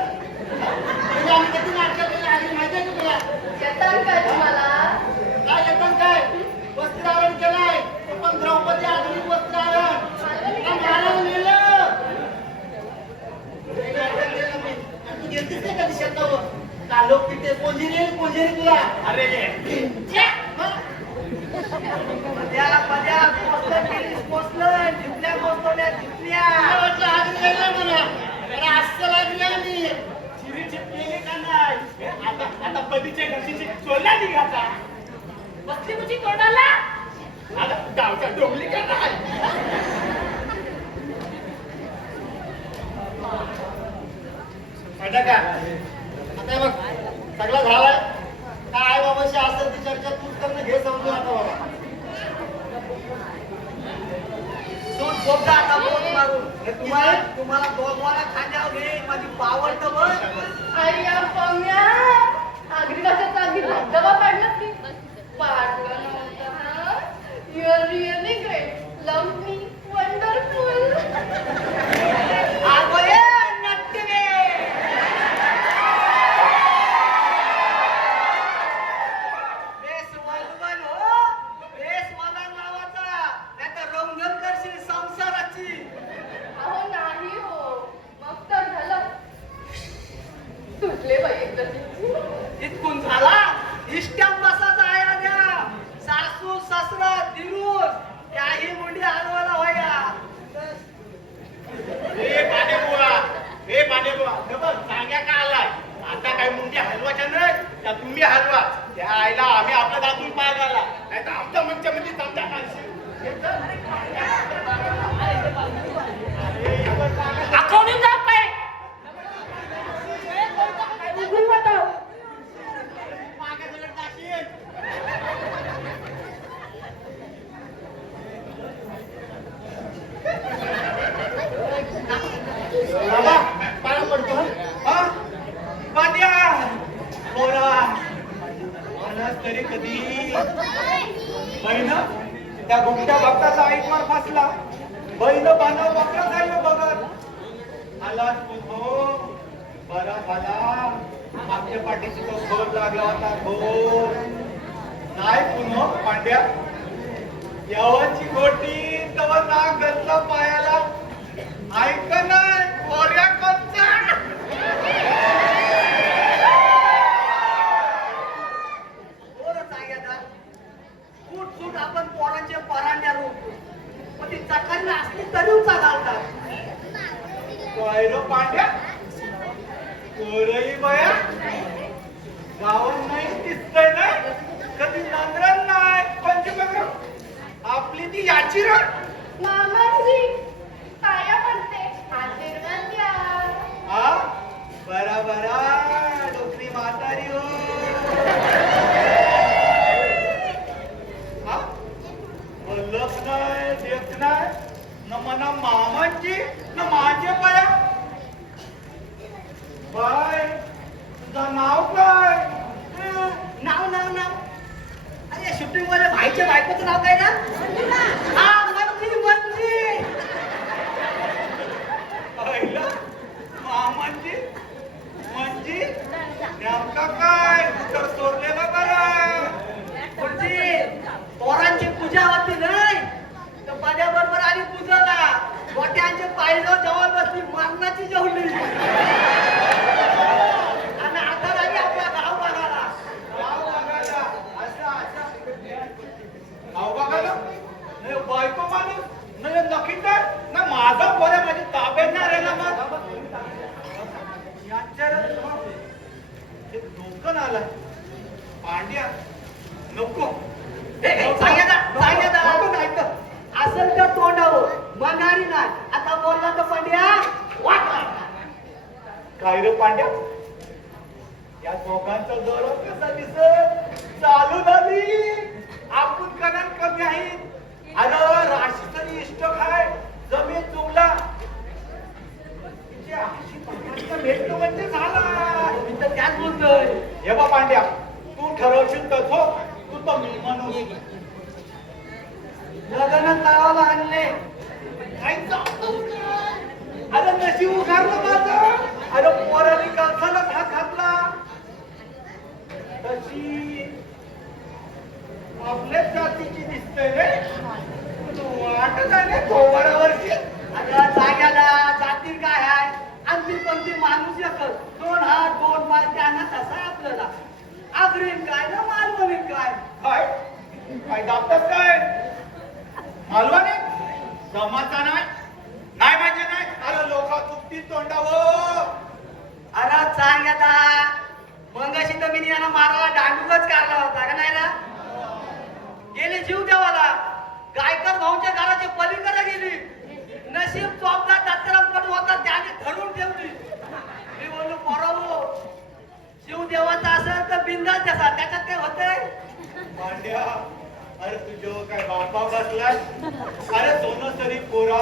म्हणजे आम्ही किती नाटक केली आधी माहिती आहे का तुला येतात काय तुम्हाला काय येतात काय वस्त्रहरण केलाय पण द्रौपदी आधुनिक वस्त्रहरण महाराज नेलं तू गेलतीस नाही कधी शेतावर कालो पिटे कोंजेरी तुला अरे पद्या पोचलं केलीस पोचलं जिंकल्या पोचवल्या जिंकल्या वाटलं आधी गेलं मला अरे असं लागलं मी चिरी चिपकेली का नाही आता पदीच्या घरची चोल्या निघाचा बसली तुझी तोंडाला आता गावच्या डोंगली का नाही माहिती का आता बघ सगळं झालंय काय बाबाशी असेल ती चर्चा तूच करणं घे समजून आता बाबा सूट बोलता आता बोट मारून हे तुम्हाला दोघांना खांद्यावर घे माझी पावर तर बघ अय्या पम्या आग्रिकाच्या चांगली धबधबा पाडलास की पाडलं नव्हतं you are really great love me wonderful आगो ये नटके बेस वलवल हो बेस वलन लावायचा नाहीतर रंगण करशील संसाराची अहो नाही हो मग तर झालं सुटले बाई एकदा इतकून झाला इष्ट्याम बसाचा आया द्या सासू ससरा दिरूस त्याही मुंडी हलवायला व्हाया ए पांडेबुवा हे बघ सांग्या का आलाय आता काय मुंडी हलवायच्या नाही त्या तुम्ही हलवा त्या आईला आम्ही आपल्या दातून पाय घाला नाही तर आमच्या मंच्या मध्ये चमचा आखवून जाऊ काय बाबा पाया पडतो हा पाट्या बोला म्हणत तरी कधी बहिण त्या गुमट्या भक्ताचा ऐकवार फासला बहिण बांधव बकरा जाईल बघत आला हो बरं मला मागच्या पाठीची तो घोर लागला होता घोर नाही पुन्हा पांड्या यावाची गोटी तवा नाक घातला पायाला ऐक नाही पोऱ्या कोणत्या फूट फूट आपण पोरांचे परांड्या रोवतो पण ती चकांना असली तरी उचा घालतात पायरो पांड्या पोरही बया गावात नाही दिसतंय नाही कधी नांदरण नाही पंच बघ आपली ती याची रण मामाजी पाया पडते आशीर्वाद द्या हा बरा बरा डोकरी म्हातारी हो हा बोलत नाही देत नाही न मना मामांची न माझे पाया बाय तुझं नाव काय नाव नाव नाव अरे शूटिंग मध्ये भाईच्या बायकोचं नाव काय ना हा मंजी मंजी पहिला मामांची म्हणजे नेमका काय तर चोरलेला बरं म्हणजे पोरांची पूजा होती नाही तर बरोबर आली पूजाला गोट्यांचे पायलो जवळ बसली मरणाची जेवली आणि आता आली आपला गाव बघायला गाव बघायला असं गाव बघायला नाही बायको माणूस नाही लखीदार ना माझा पोऱ्या माझी ताब्यात नाही राहिला मग यांच्या हे धोकन आला पांड्या नको सांगा असेल तर तोंडावं मनारी नाही आता बोलला तर पंड्या वाटला काय रे पांड्या या दोघांचा जोर कसा दिसत चालू झाली आपण कणात कमी आहे अरे राशी तरी इष्ट खाय जमीन चुकला तिची अशी पांड्याचा भेटतो म्हणजे झाला मी तर त्याच बोलतोय हे बा पांड्या तू ठरवशील तर हो तू तर मी म्हणून लग्न गावाला आणले अरे नशीब उघडलं माझं अरे पोराने कळसाला हात घातला तशी आपल्याच जातीची दिसतंय रे वाटत आहे ना थोबाडावरची अगं जाग्याला जाती काय आहे आणि पण ती माणूस एकच 2 हात 2 पाय त्यांना तसा आहे आपल्याला अग्रीन काय ना मालवणीन काय काय काय दाबतात काय मालवाने जमाचा नाही नाही म्हणजे नाही अरे लोक चुकती तोंडावर अरे जाग्याला मग अशी तर मी यांना मारायला दांडूकच काढला होता का नाही ना गेले जीव देवाला गायकर भाऊच्या घराची पलीकडे गेली नशीब चौकदा दत्तरामकडे होता त्याने धरून ठेवली मी बोललो पोरावो शिव देवाचा असेल तर बिंदास त्याचा त्याच्यात काय होतंय पांड्या अरे तुझ्या काय बापा बसलाय अरे सोनं तरी पोरा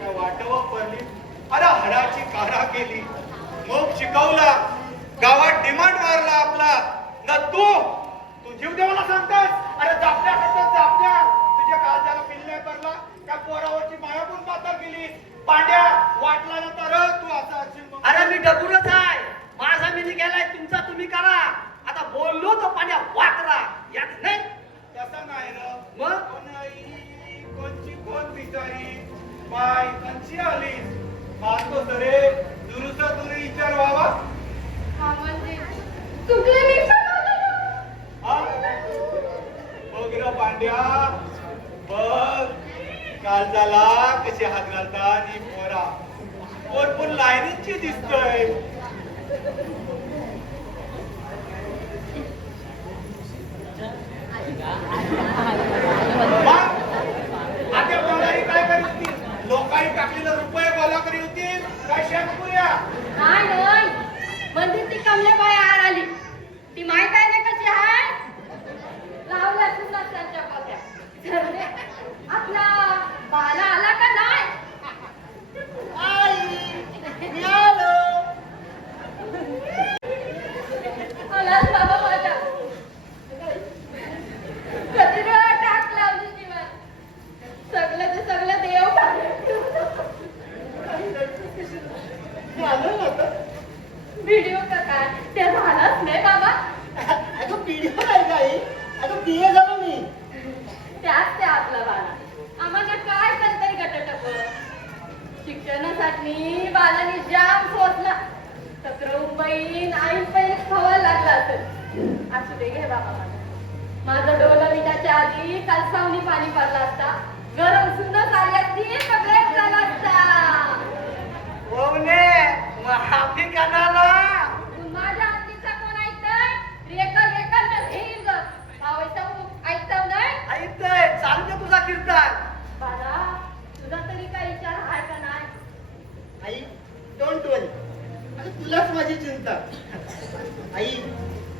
काय वाटव पडली अरे हराची कारा केली मग शिकवला गावात डिमांड मारला आपला ना तू जीव देवाला सांगतास अरे जापल्या करतात जापल्या तुझ्या काळजाला पिल्ल्या करला त्या पोरावरची माया पण पातळ केली पांड्या वाटला ना तर तू असा असेल अरे मी डबुरच आहे माझा मी गेलाय तुमचा तुम्ही करा आता बोललो तर पाण्या वाकरा यात नाही तसं नाही र मग कोणची कोण बिचारी बाय कंची आली मारतो सरे दुरुस्त तुरी विचार व्हावा हा म्हणजे चुकले मी हा? बघ र पांड्या बघ काल झाला कशी हात घालता आणि पोरा पोर पण लाईनीची दिसतोय आता बोलारी काय करी होती लोकांनी टाकलेलं रुपये बोला करी होती काय शेतपुऱ्या नाही नाही मंदिर ती कमले बाय आर आली ती माहित आहे ना कशी आहे लावला तुला त्यांच्या पात्या आपला बाला आला का नाही आलाच बाबा माझा कधी वेळा टाक लावली जीवन सगळं ते सगळं देव व्हिडिओ का काय ते झालंच नाही बाबा अगं व्हिडिओ नाही काही अगं पिये झालो मी त्यात ते आपला बाला आम्हाला काय करताय गटटप शिक्षणासाठी बालाने जाम सोचला सत्र मुंबईन आई पैसे खावा लागला असेल असू दे घे बाबा माझं डोलं विटाच्या आधी काल सावनी पाणी पडला असता गरम सुंदर आली असती सगळे झाला असता ओवने माफी कणाला माझ्या आजीचा कोण ऐकतंय रेकल रेकल न घेईल ग ऐकताव नाही ऐकतोय चालते तुझा कीर्तन बाला तुझा तरी काही विचार आहे का नाही आई डोंट वरी अगं तुलाच माझी चिंता आई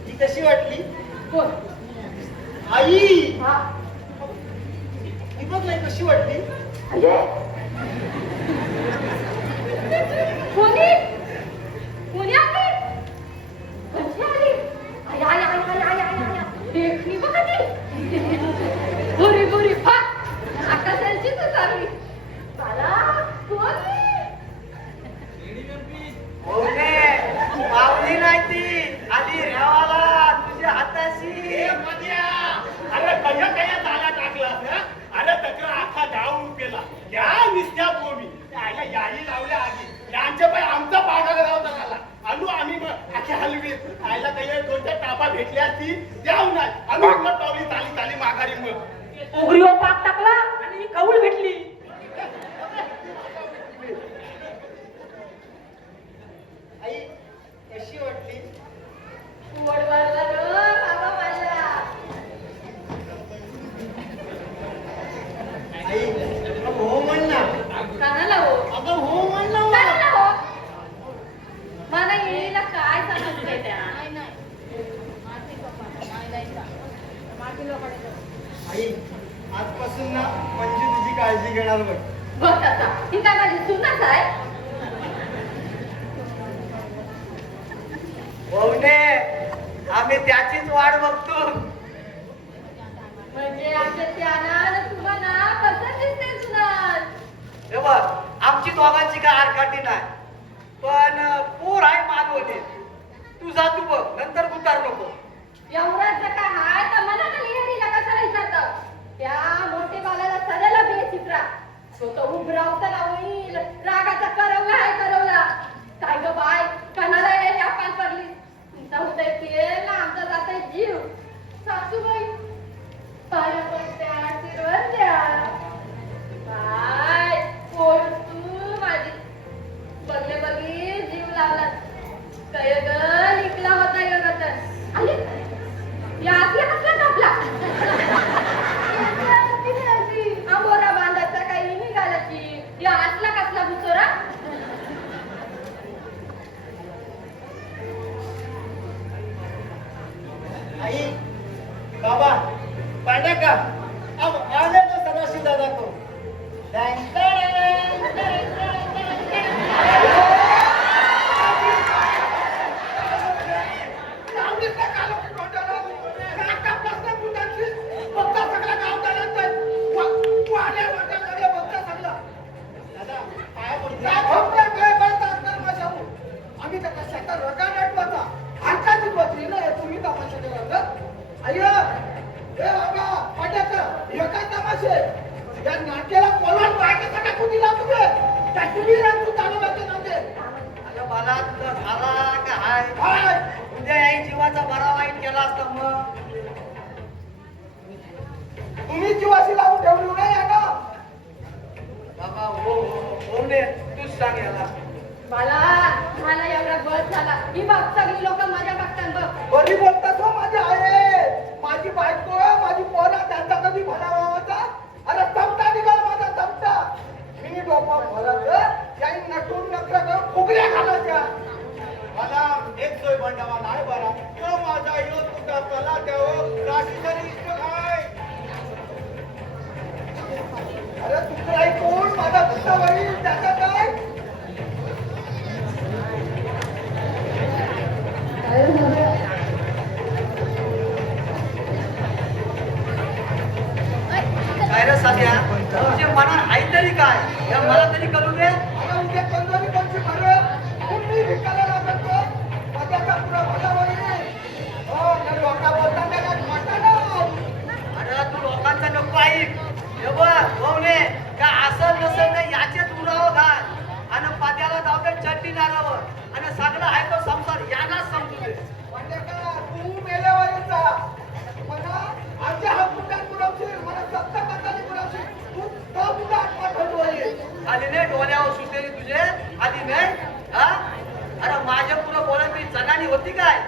ही कशी वाटली कोण आई हा ही बघ नाही कशी वाटली कोणी कोणी आली कशी आली I I I I I I I देखणी बघा ती बुरी बुरी फाट आकाशाची तू चालली बाला कोण ओवने मावली नाही ती आली रेवाला तुझ्या हाताशी अरे कया कया झाला टाकला अरे तक्र आखा गाव पेला या निस्त्या बोमी यायला याही लावल्या आधी यांच्या पाय आमचा पागाला राहता झाला आलू आम्ही अख्या हलवी आयला काही 2-4 टापा भेटल्या ती द्याव नाही आम्ही मग पावली चाली चाली माघारी मग उघडीवर पाक टाकला आणि कौल भेटली आई कशी वाटली वडवडला ग बाबा माझ्या आई आजपासून ना मंजू तुझी काळजी घेणार बघ. बस आता ही काय माझी सुनाच आहे. भाऊने आम्ही त्याचीच वाट बघतो. म्हणजे आमच्या त्याना तुम्हाला कसं दिसते सुनात. हे बघ आमची दोघांची काय आरकाठी नाही, पण पोर आहे मानवली. तू जा तू बघ, नंतर गुतार नको. एवढाच काय हाय तर मला तर लिहिणीला कशाला विचारतात. त्या मोठे बालाला सदैला बेचित्रा तो तर उभरावता ना होईल. रागाचा करवला आहे करवला. काय ग बाय कणाला यायला आपण पडली. तुमचा उदय केला आमचा जाते जीव. सासूबाई पाया पडत्या आशीर्वाद द्या. बाय कोण तू माझी बघले बघी जीव लावला. काय ग निकला होता ग रतन. आली या आपल्या कसला आपला आंबोरा बांधायचा काही निघालाची. या असला कसला भुसोरा. आई बाबा पांड्या का अब आले तो सदाशिव दादा को. जीवाचा बरा वाईट केला असता मग तुम्ही जीवाशी लावून ठेवली नाही ना बाबा. हो ने तूच सांग याला. मला एवढा बस झाला. ही बाप सगळी लोक माझ्या बघतात बघ. बरी बोलतात हो माझी आहे. माझी बायको माझी पोरा त्यांचा कधी भरावा होता. अरे चमटा निघाल माझा चमटा. मी डोपा भरत याई नटून नखरा करून फुगड्या घालायच्या. मला एक सोय बंडावा नाही बरा. तो माझा यो तुझा कला द्यावं राशीसाठी इष्ट काय. अरे तुझं ऐकून माझा दुसरा वडील त्याचा काय. काय रे साध्या तुझ्या मनात आहे तरी काय या मला तरी कळू दे. मला उद्या कंदोरी कोणची भरत तुम्ही विकायला लागतो. माझ्याचा पुरा भला वडील. हो तर लोका बोलतात त्याला म्हटलं ना. अरे तू लोकांचा नको ऐक. हे बघ भाऊने का असं नसेल ना याचेच उराव घाल आणि पात्याला जाऊ चटणी नारावर आणि सगळं आहे तो संसार यालाच समजू दे. म्हणजे का तू मेल्यावरचा मला आमच्या हा कुठं पुरवशील. मला सत्ता कथानी पुरवशील. तू तो तुझा आत्मा ठरवशील. आधी नाही डोळ्यावर सुटेली तुझे आधी नाही. हा अरे माझ्या पुढं बोलायची जनानी होती काय.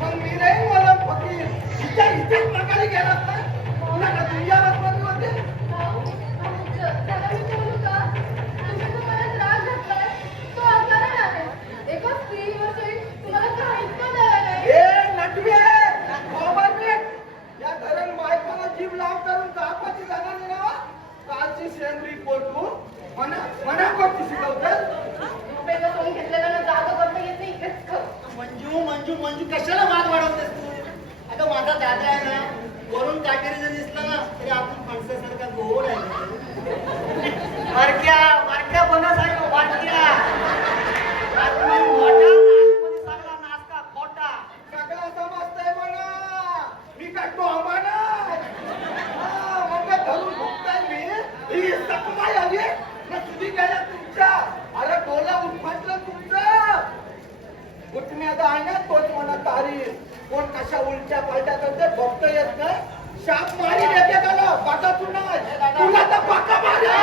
मग मी नाही मला फकीर हिच्या हिच्याच प्रकारे गेला तर तुला तुझ्या आत्महत्या होते. त्याला विचारू का तुम्ही तुम्हाला त्रास घातलाय. तो आजारी आहे. एका स्त्रीविषयी तुम्हाला काहीच का द्यायला नाही. ए नटवे मोबाईल मी या धरण बायकोला जीभ लाव करून कापाची जागा नाही ना. कालची सेंद्री कोटून मना कोणती शिकवतात. रुपये सोडून घेतलेला ना जागा करता येत नाही. इकडेच खाऊ. मंजू मंजू मंजू कशाला वाद वाढवतेस तू. अगं माझा दादा आहे ना वरून काटेरी जर दिसला ना तरी आपण फणसासारखा गोड आहे. मारक्या बनस आहे तो मारक्या. आतमध्ये मोठा आतमध्ये सगळा नाचका खोटा. सगळा समजतंय म्हणा. मी काय डोंबा नाही. मग धरून भुकताय मी. ही सकमाई आली ना तुझी गेल्या तुमच्या. अरे डोला उठफाटलं तुमचं. घुटण्यात आहे ना तोच म्हणा तारीफ. कोण कशा उलट्या पालट्या करते भक्त येत नाही. शाप मारी देते त्याला बाका तुला तर बाका मारा.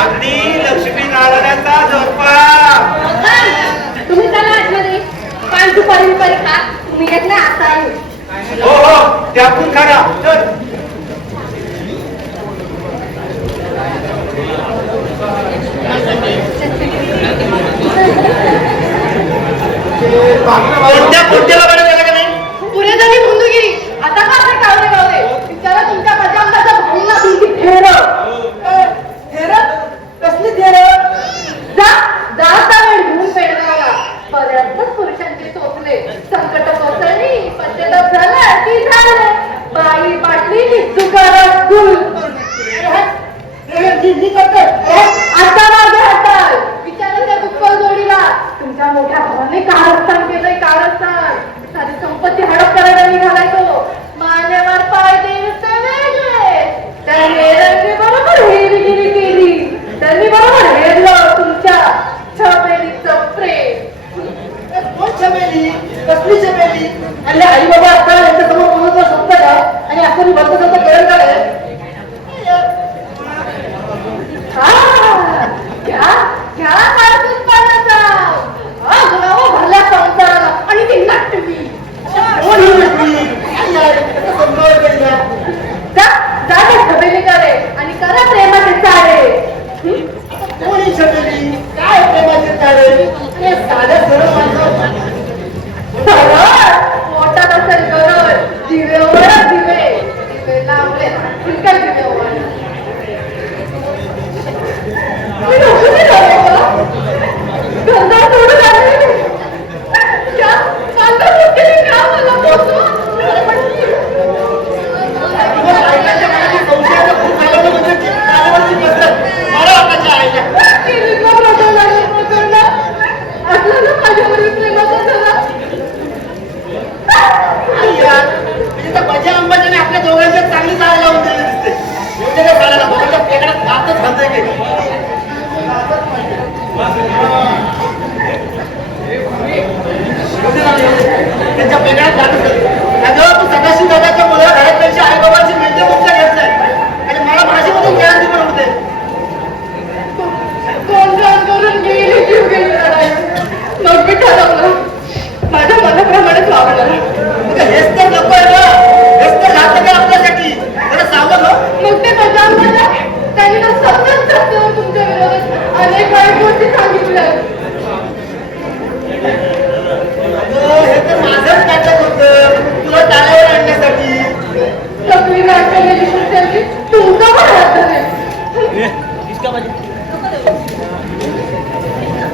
अगदी लक्ष्मी नारायणाचा जोडपा. तुम्ही चला आतमध्ये पाच दुपारी खा तुम्ही येत नाही आता आहे. हो हो त्यातून खरा चल. कोणत्याला बरं झालं का नाही? पुढे जरी मुंदुगिरी आता का असे कावले गावले बिचारा तुमच्या बजावण्याचा भाऊला तुमची फेर कसली थेर? जाता वेळ घेऊन पेडगावला बऱ्याच पुरुषांचे टोचले संकट कोसळली पश्चाताप झाला की झालं बाई बाटली चुकारा गुल आता मागे हाताल विचारा त्या बुक्कल जोडीला तुमच्या मोठ्या भावाने कारस्थान केलंय कारस्थान सारी संपत्ती हडप करायला निघालाय तो मान्यवर पाय देते वेगळे त्याने रंगी बरोबर हेरगिरी केली त्यांनी बरोबर हेरलं तुमच्या छबेलीचं प्रेम. कोण चमेली? कसली चमेली? आणि आई बाबा आता यांच्यासमोर बोलत शकता का? आणि आपण मी बसत असं कळेल का रे? घ्या काळातून पाण्याचा गुणावं भरल्या संसाराला आणि ती नाटवी कोण ही व्यक्ती? काय आहे? कसं समजावं पहिला? जा छबेली करे आणि करा प्रेमाचे चाळे. कोण ही चमेली? काय प्रेमाचे तारे? अरे साध्या सरळ माणसं. सरळ पोटात असेल गरज दिवेवर दिवे लावले फुलक्या दिवेवर मी नोकरी झाले का? गंधा सोडून आले क्या कांदा सुटली का मला पोचवा तुला बायकांच्या मनाची संशयाचं खूप झालं ना म्हणजे ती कानावरची कसरत. मला आताच्या आईला. असलं ना माझ्यावरील प्रेमाचा झाला आई यार, म्हणजे त्या बजा अंबाच्याने आपल्या दोघांच्या चांगली जाळ लावून दिली दिसते. म्हणजे काय झालं ना, दोघांच्या पेकडात हातच घालतोय की. त्यांच्या पेकडात घालत अगं तू सदाशिव दादाच्या मुलं घरात त्यांच्या आई बाबांची मेंढ्या मोठ्या घेत नाही आणि मला भाषेमधून गॅरंटी पण होते. कोण जाण करून गेली जीव गेली लढाई मग मी ठरवलं माझ्या मनाप्रमाणेच वागणार. हेच तर नको आहे ना, हेच तर घातक आहे आपल्यासाठी. जरा सावध हो. मग ते बजाव मला त्यांनी तर सतत रस्त्यावर तुमच्या विरोधात अनेक वाईट गोष्टी सांगितल्या. अगं, हे तर माझंच नाटक होतं तुला टाळ्यावर आणण्यासाठी. सगळी नाटकलेली पुरुषांची तुमचा पण हात धरेल.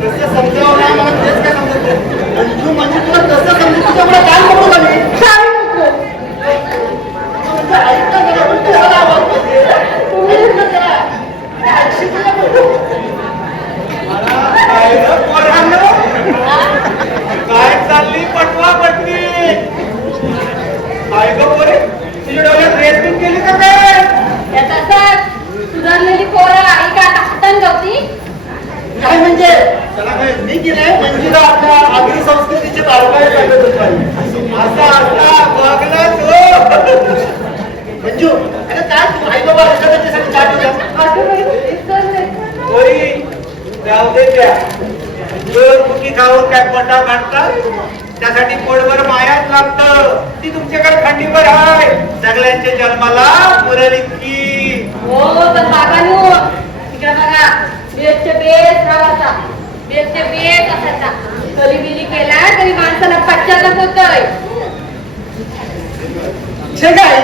कसं समजावं ना मला तेच काय समजत नाही. मंजू म्हणजे तुला कसं समजू तुझ्याकडे काय नको का मी? काय नको तुझं ऐकलं जरा, पण तू मला आवाज मध्ये. ऐकलं जरा. ऐकशील तुला बोलू. काय ग पोरांनो? काय चालली पटवा पटवी? काय ग पोरे तुझ्या डोळ्यात रेसपिंग केली का काय? सुधारलेली पोरं आई का आता हातान गवती काय म्हणजे त्याला काय मी की नाही मंजूला आपल्या आगरी संस्कृतीचे बारकावे सांगत होतो आई. असा असा बघला तो. मंजू अरे काय तू आई बाबा असं त्याच्यासाठी चाट होत्या. पोरी जाऊ दे त्या दोन मुकी खाऊन काय पोटा काढतात त्यासाठी पोटभर मायाच लागतं. ती तुमच्याकडे खंडीभर आहे सगळ्यांच्या जन्माला पुरेल इतकी. हो पण बाबांनो तिकडे बघा बेसचे बेस राहायचा बेसचे बेस असायचा कधी बिली केला तरी माणसाला पश्चाताप होतोय. छे काय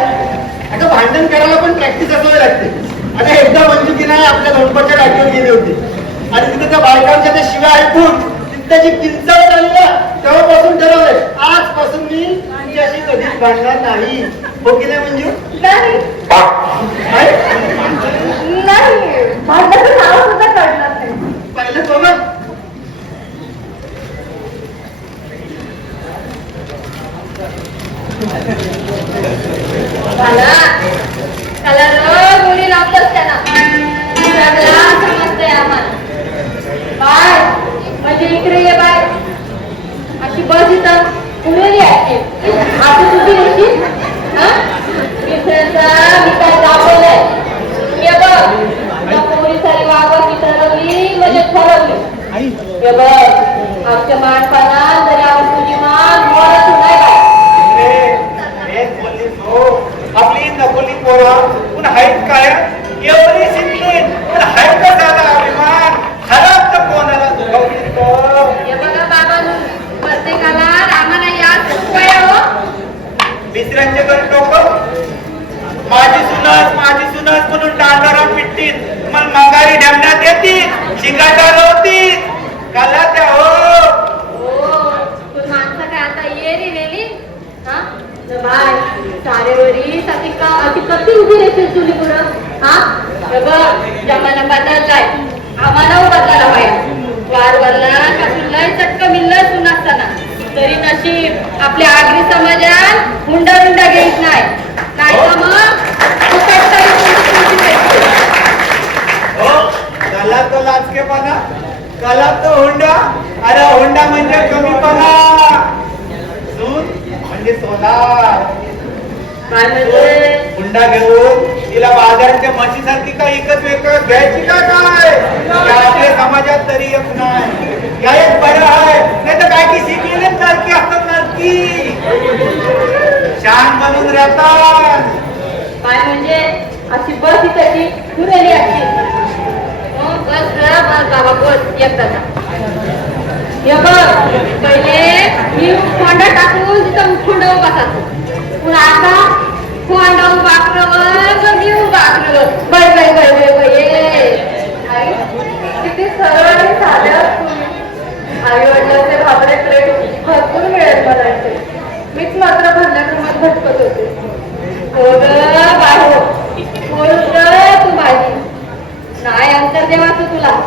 अगं भांडण करायला पण प्रॅक्टिस असावी लागते. आता एकदा मंजू की नाही आपल्या धोंडपाच्या टाकीवर गेली होती आणि तिथे त्या बायकांच्या त्या शिव्या ऐकून तिथं जी किंचाळ झाली ना तेव्हापासून ठरवलंय आजपासून मी तुझ्याशी कधीच भांडणार नाही. हो की नाही मंजू? नाही काय नाही भांडणाचं नाव सुद्धा काढणार नाही. पाहिलं तो ना त्याला रोज गोळी लावतच त्याला सगळा समजतंय आम्हाला. बाय म्हणजे इकडे ये बाय अशी बस इथं पुढे यायची आता तुझी यायची मित्राचा बुवा पण हाईत काय एवढी शिकली पण हाय कशाला अभिमान खराब तर कोणाला दुखावतो हे बघा बाबांनो, प्रत्येकाला रामाला याद सवय हो. दुसऱ्यांचे दोन लोक माझी सुनस म्हणून डांगरा पिटतील मग मंगारी ढेमण्यात येतील शिकाटा होतील काला त्या हो तू माणसं काय आता ये रे वेली हा बाय सारेवरी सतिका अति कधी उभी राहतील तुली पुढं हा बघ जमाना बदललाय आम्हाला बदलायला पाहिजे वार वरला कसुरलाय चटक मिळलं सुन असताना तरी नशीब आपल्या आगरी समाजात हुंडा घेत नाही तर मग फुकट तरी तुमची भेटते. हो कला तो लाचकेपणा कला तो हुंडा अरे हुंडा म्हणजे कमीपणा सून म्हणजे सोना काय म्हणजे हुंडा घेऊन तिला बाजारच्या म्हशीसारखी काय एकच घ्यायची का काय या आपल्या समाजात तरी एक नाही या एक बरं आहे नाही तर काय की शिकलेले नरकी असतात नरकी शान बनून राहतात काय म्हणजे अशी बस त्याची पुरेली अशी बस बस बाबा बस एकदा हे बघ पहिले मी खोंडा टाकून तिथं खोंड बसायचो पण आता खोंडा बाकरवर मी बाकरवर बाय बाय बाय बाय बाय किती सरळ आणि साधं आई वडिलांचे भाबडे प्लेट भरपूर मिळत बनायचे मीच मात्र भरल्या क्रमात भटकत होते हो ग बाळो बोल तू माझी नाही अंतर देवाचं तुला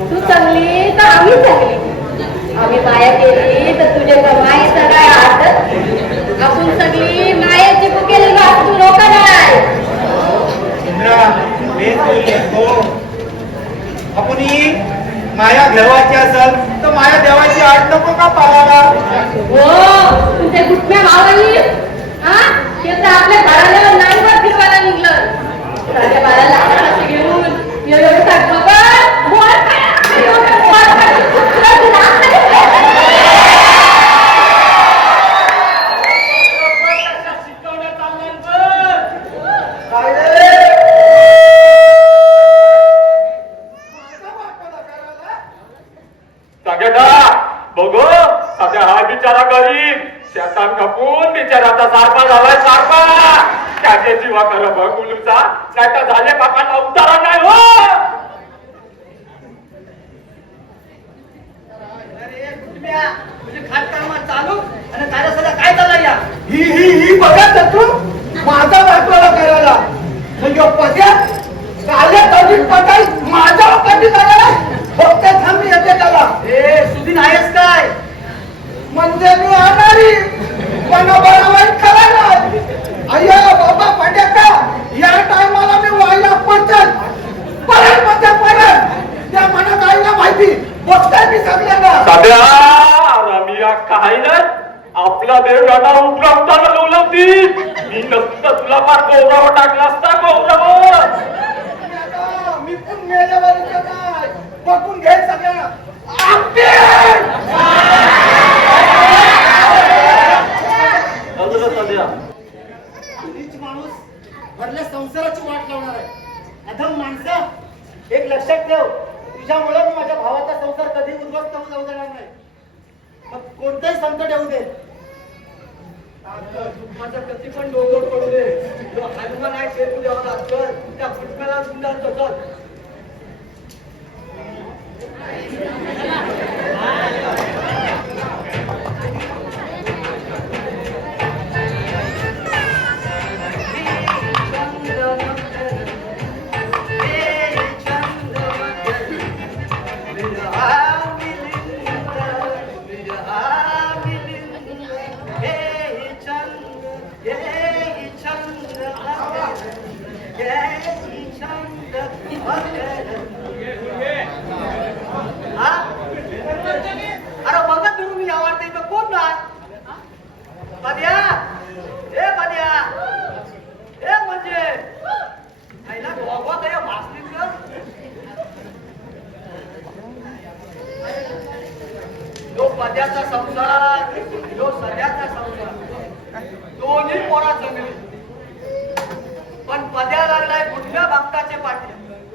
तू चांगली तर आम्ही चांगली आम्ही माया केली तर तुझे कमाई सगळ्या आटत आपण सगळी मायाची बुकेली तू लोक नाही आपण माया घेवायची असेल तर माया देवाची आठ नको का पाळायला हो तुझे घुटण्या मावली हा ते तर आपल्या घराला नाही वर फिरवायला निघलं माझ्या बाळाला हाताशी घेऊन एवढं टाकलं बघ सध्या हा बिचारा गरीब शेतात खपून बिचाराचा सारपा झालाय सारपा त्याचे जीवा खरं बघ मुलूचा नाही तर झाले बापाला उतारा नाही हो तुझे खाटकाम चालू आणि काय सध्या काय चाललंय या ही बघा तू माझा वाटवाला करायला म्हणजे पद्या काल्या कधी पटाई माझा कधी करायला फक्त थांबी येते त्याला ए सुधीन आहेस काय म्हणजे मी आणारी पण बरोबर करायला अय्या बाबा पंड्याका या टायमाला मी वायला पडतात परत म्हणजे परत त्या मनात आईला माहिती बघताय मी सगळ्यांना सध्या रमिया काय ना आपला देव याला उपरावताना बोलवती मी नसतं तुला फार गौरव टाकला असता गौरव मी पण मेल्यावर नाही बघून घे सगळ्यांना माणूस भरल्या संसाराची वाट लावणार आहे अधम माणसं एक लक्षात ठेव तुझ्यामुळे मी माझ्या भावाचा संसार कधी उद्ध्वस्त होऊ जाऊ देणार नाही मग कोणतंही संकट येऊ दे माझं कधी पण डोंगर पडू दे हनुमान आहे शेतू द्यावा लागतं त्या फुटकाला सुंदर तसंच अरे बघा तुम्ही मी आवडते इथं कोण ना पद्या ए पद्या ए म्हणजे आईला गोवा काय भासलीत ग यो पद्याचा संसार यो सध्याचा संसार दोन्ही पोरा जमली पण पद्या लागलाय गुटम्या भक्ताचे पाठी,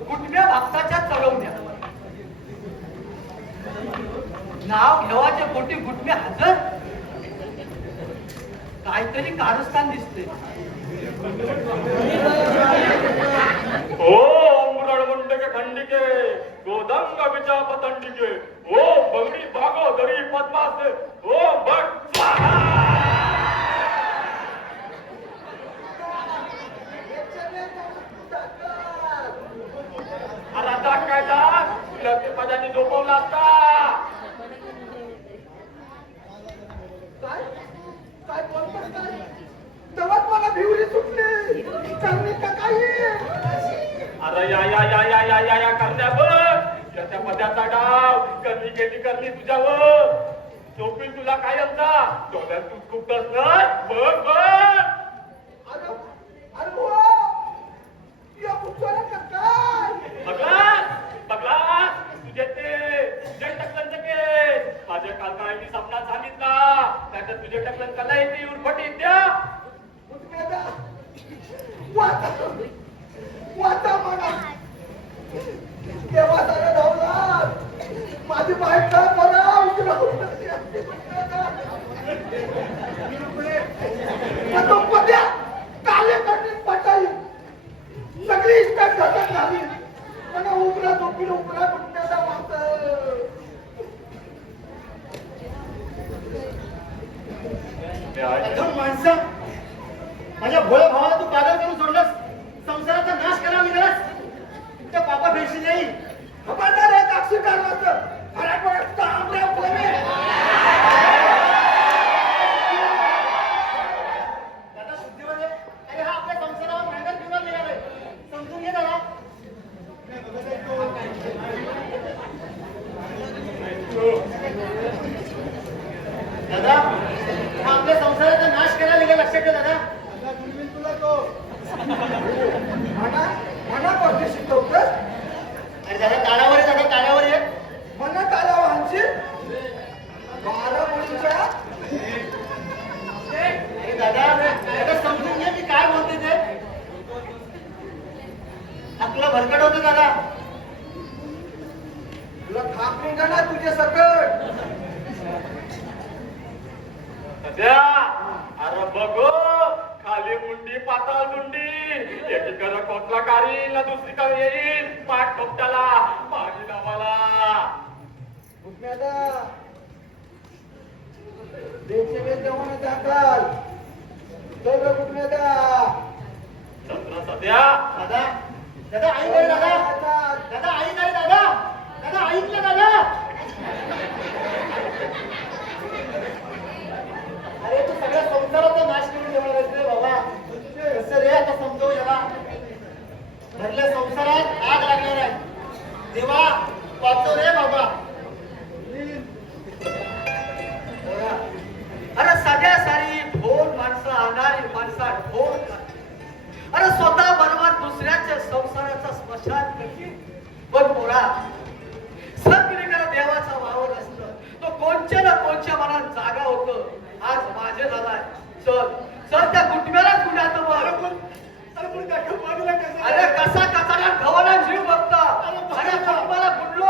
गुटम्या भक्ताच्या चढवण्या. नाव घेवाच्या पोटी गुटम्या हजर. काहीतरी कारस्थान दिसते. ओम रणमुंडके खंडिके गोदंग विचा पतंडिके ओम बगडी भागो दरी पद्मासे ओम भट स्वाहा. अरे आता काय झालं? तुला ते पदाने झोपवला असता. काय काय बोलतोस काय? तेव्हाच मला भिवरी सुटली. करणी का काही? अरे या करण्या बघ त्या पदाचा डाव करणी केली करणी तुझ्यावर झोपील तुला काय आमचा डोळ्यात तू खूप असणार बघ बघ. अरे अरे बुवा, या पुतळ्याला का काय? बघला तुझे ते तुझे टकलंच केस माझ्या कालकाळांनी सपनात सांगितला त्याच्यात तुझे टकलन कला येते उरफट येत्या. पुतळ्याला वाचा मला देवाचा धावला माझी बायका बरा उतरवून तो पद्या काले कठीण पटाई सगळी इष्ट घटक झाली पण उभरा झोपील उभरा कुठल्याचा वाच. अजून माणसं माझ्या भोळ्या भावाला तू पागल करून सोडलंस, संसाराचा नाश करावा निघालास. त्या पापा भेटशी नाही. खबरदार आहे साक्षीदाराचं. मराठवाड्यात तांबड्या फुले. दादा शुद्धीवर ये. अरे हा आपल्या संसारावर भांडण घेऊन निघालाय. समजून घे दादा. दादा हा आपल्या संसाराचा नाश करायला निघाला. लक्षात ठेव दादा. तुला तो मना कोणते शिकवतोस? अरे दादा ताळावर ये. दादा ताळावर ये. मनात आला वांची 12 मुलींच्या. अरे दादा दादा समजून घे मी काय बोलते ते. हा तुला भरकट होतं दादा. तुला थाप निघाला तुझे सकट. सध्या अरे बघो खाली मुंडी पाताळ मुंडी एकीकडे कोटला काढील ना दुसरीकडे येईल पाठ ठोकताला पाणी लावाला. घुटण्याचा देशे जेवण दाखल सगळं घुटण्याचा. चंद्र सध्या दादा दादा आई काय दादा. दादा आई काय दादा. दादा ऐकलं दादा. अरे तू सगळ्या संसाराचा नाश करून ठेवणार आहेस रे बाबा. कसं रे आता समजव याला. भरल्या संसारात आग लागणार आहे. देवा वाचव रे बाबा. अरे सध्या सारी भोर माणसं आणणारी माणसा भोर. अरे स्वतः बरोबर दुसऱ्याच्या संसाराचा स्मशान करतील. पण पोरा सगळीकडे देवाचा वावर असतं. तो कोणच्या ना कोणच्या मनात जागा होतं. आज माझे झालाय. चल चल त्या कुटुंबाला कुणात अरे कसा कसा गव्हाला जीव बघता. अरे कुटुंबाला कुठलो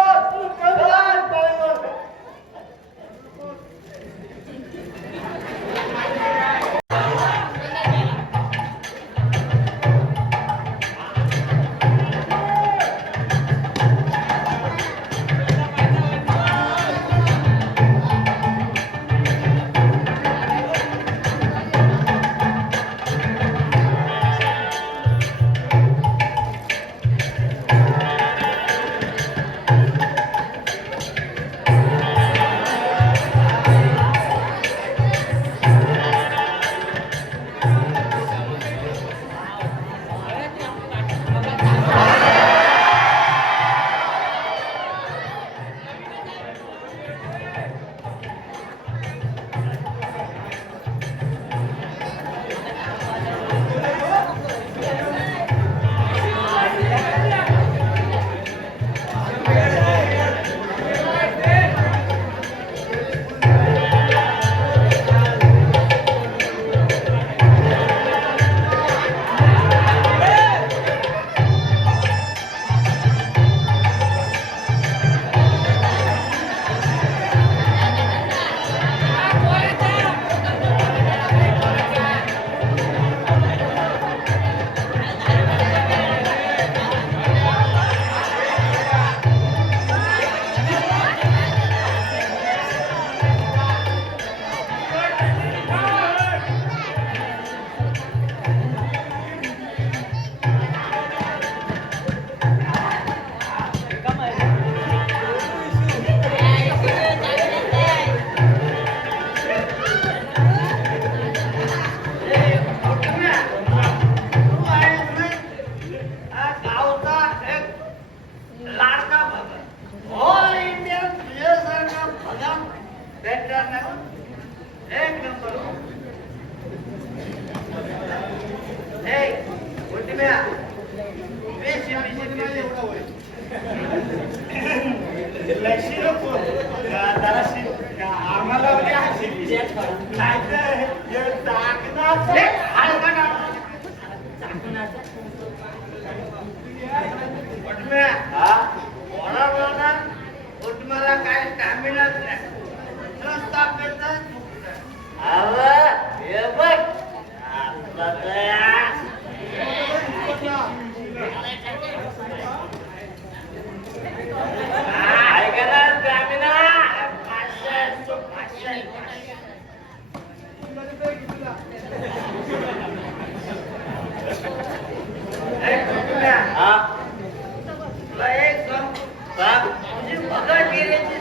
कुटुंबिया बेशी बेशी लक्ष्मी नको जराशी आम्हाला नाही तर कुटुंबाला काय स्टॅमिनाच नाही रस्ता करता हे बघ ऐका ना स्टॅमिना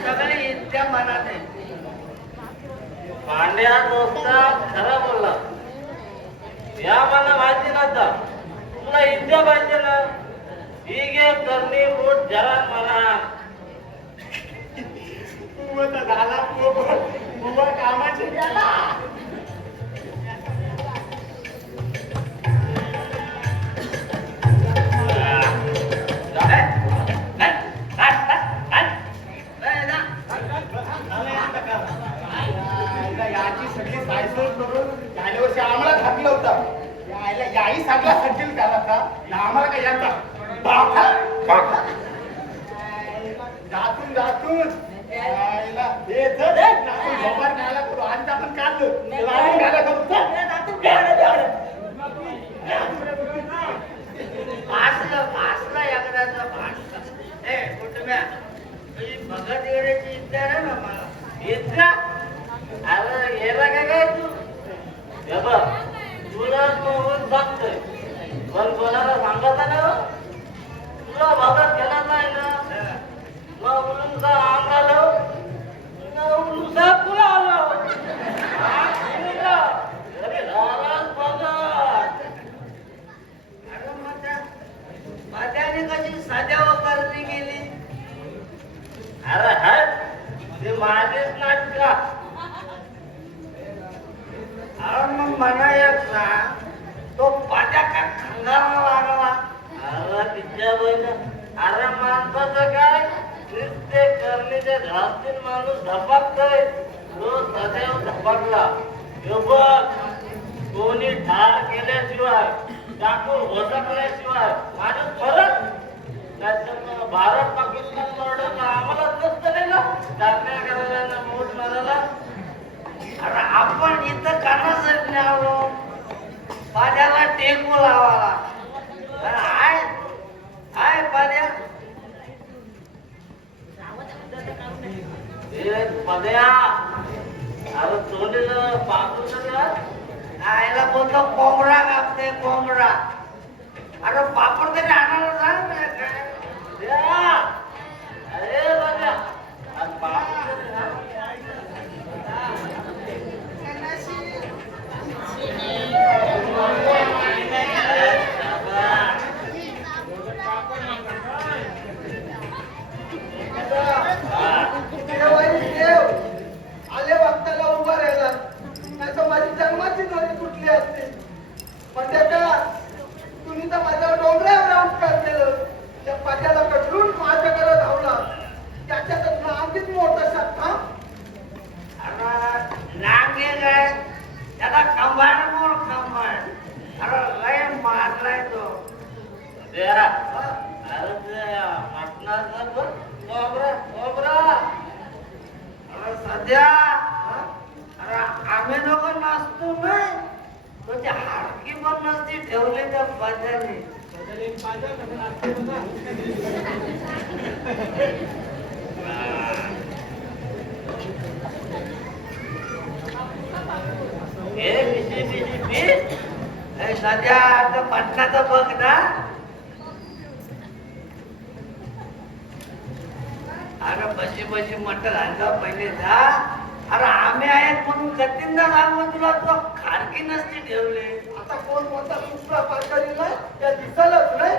सगळी इतक्या मनात आहे पांड्या दोस्ता खरं बोलला या मला माहिती नव्हतं तुला इतक्या पाहिजे ना ही घे करणी बोट जरा मला झाला कामाचे गेला याची सगळी सायसोय करून गेल्या वर्षी आम्हाला घातलं होतं याही सगळा सज्जल झाला का आम्हाला काय यांचा जातून जातून झोपार खायला करू आणि आपण काढलं खायला करू भासला एकदाचा भासला कुटुंब्या तुझी भगत येण्याची इच्छा आहे ना मला इतका अरे येला काय तू हे बघ तुला मोहन सांगतोय पण कोणाला सांगत ना तुला भगत केला नाही ना मग उलूचा अंग आलो न उलूचा तुला आलो माझ्याने कशी साध्या करणी गेली अरे हट ते माझेच नाटका अरे मग म्हणा एक ना तो पाट्या का खंगाला लागला अरे तिच्या बहिण अरे माणसाचं काय ते करणीचे घासतील माणूस धपाकतोय तो सदैव धपाकला बघ कोणी ठार केल्याशिवाय चाकू घोसकल्याशिवाय माणूस परत त्याच्यामुळे भारत पाकिस्तान लढत आम्हाला नसतं नाही ना चाकण्या करायला मोठ मारायला अरे आपण इथं कानासाठी आलो पाद्याला टेकू लावाला हाय पाद्या पद्या अरे तोंडीला पाकू आयला बोलतो कोंबडा कापते कोंबडा अरे पापड तरी आणायला सांग अरे बघा आले वक्ताला उभा राहिला नाही तर माझी जन्माची नोंद कुठली असते पण का तुम्ही तर माझ्यावर डोंगरावर उपकार केलं त्या पाट्याला कटलून माझ्याकडे धावला त्याच्यात नांगीत मोठा शकता नांगे काय त्याला कंबाड मोर कंबाड अरे लय मारलाय तो अरे मटणाचा कोबरा कोबरा अरे सध्या अरे आम्ही लोक नसतो नाही तो त्या हाडकी पण नसती ठेवले त्या पाद्याने सध्या आता पटनाचं बघ ना अरे बशी बशी मटण आणलं पहिले जा अरे आम्ही आहेत म्हणून कतींदा सांगून तुला तो खारकी नसती ठेवले आता कोण कोणता दुसरा पारकारी नाही त्या दिसायलाच नाही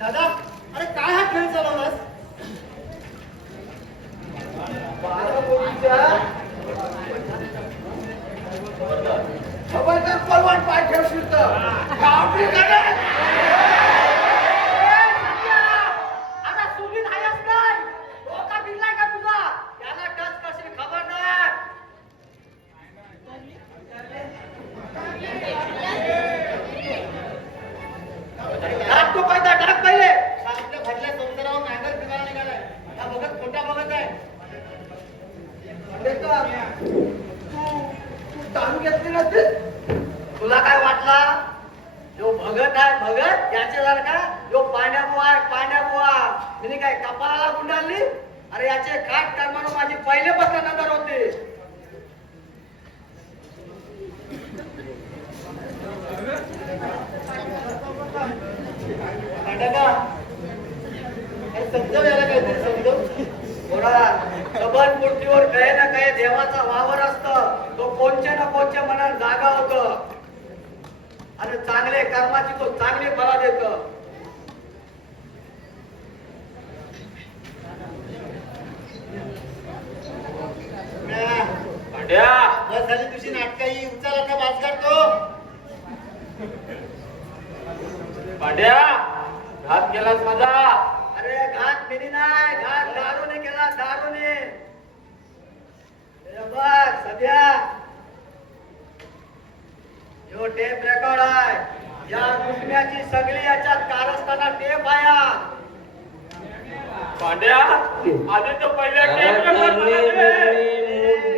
दादा अरे काय हा खेळ चालवलास खबर कर पलवान पाय ठेवशील तर तो पैसा टाक पहिले. आपल्या भरल्या संसारावर नांगर फिरायला निघालाय. हा बघत खोटा बघत आहे. खंडेकर, तू दारू घेतली नसतील? तुला काय वाटला जो भगत आहे भगत याचे का जो पांड्या बुवा आहे पांड्या बुवा मी काय कपाळाला गुंडाळली. अरे याचे काट कर्मानं माझी पहिले बसल्या नंतर होते. समजाव याला काहीतरी समजाव. थोडा सबन मूर्तीवर काही ना काही देवाचा वावर असतं. तो कोणच्या ना कोणच्या मनात जागा होत आणि चांगले कर्माची तो चांगले फला देत. पांड्या बस झाली तुझी नाटक ही. उचल आता बाज काढतो. पांड्या घात केलास माझा. अरे घात मिनी नाही घात दारूने केला दारूने. हे बघ सध्या जो टेप रेकॉर्ड आहे या कुटुंबाची सगळी याच्यात कारस्थाना टेप आहे. पांड्या आधी तर पहिल्या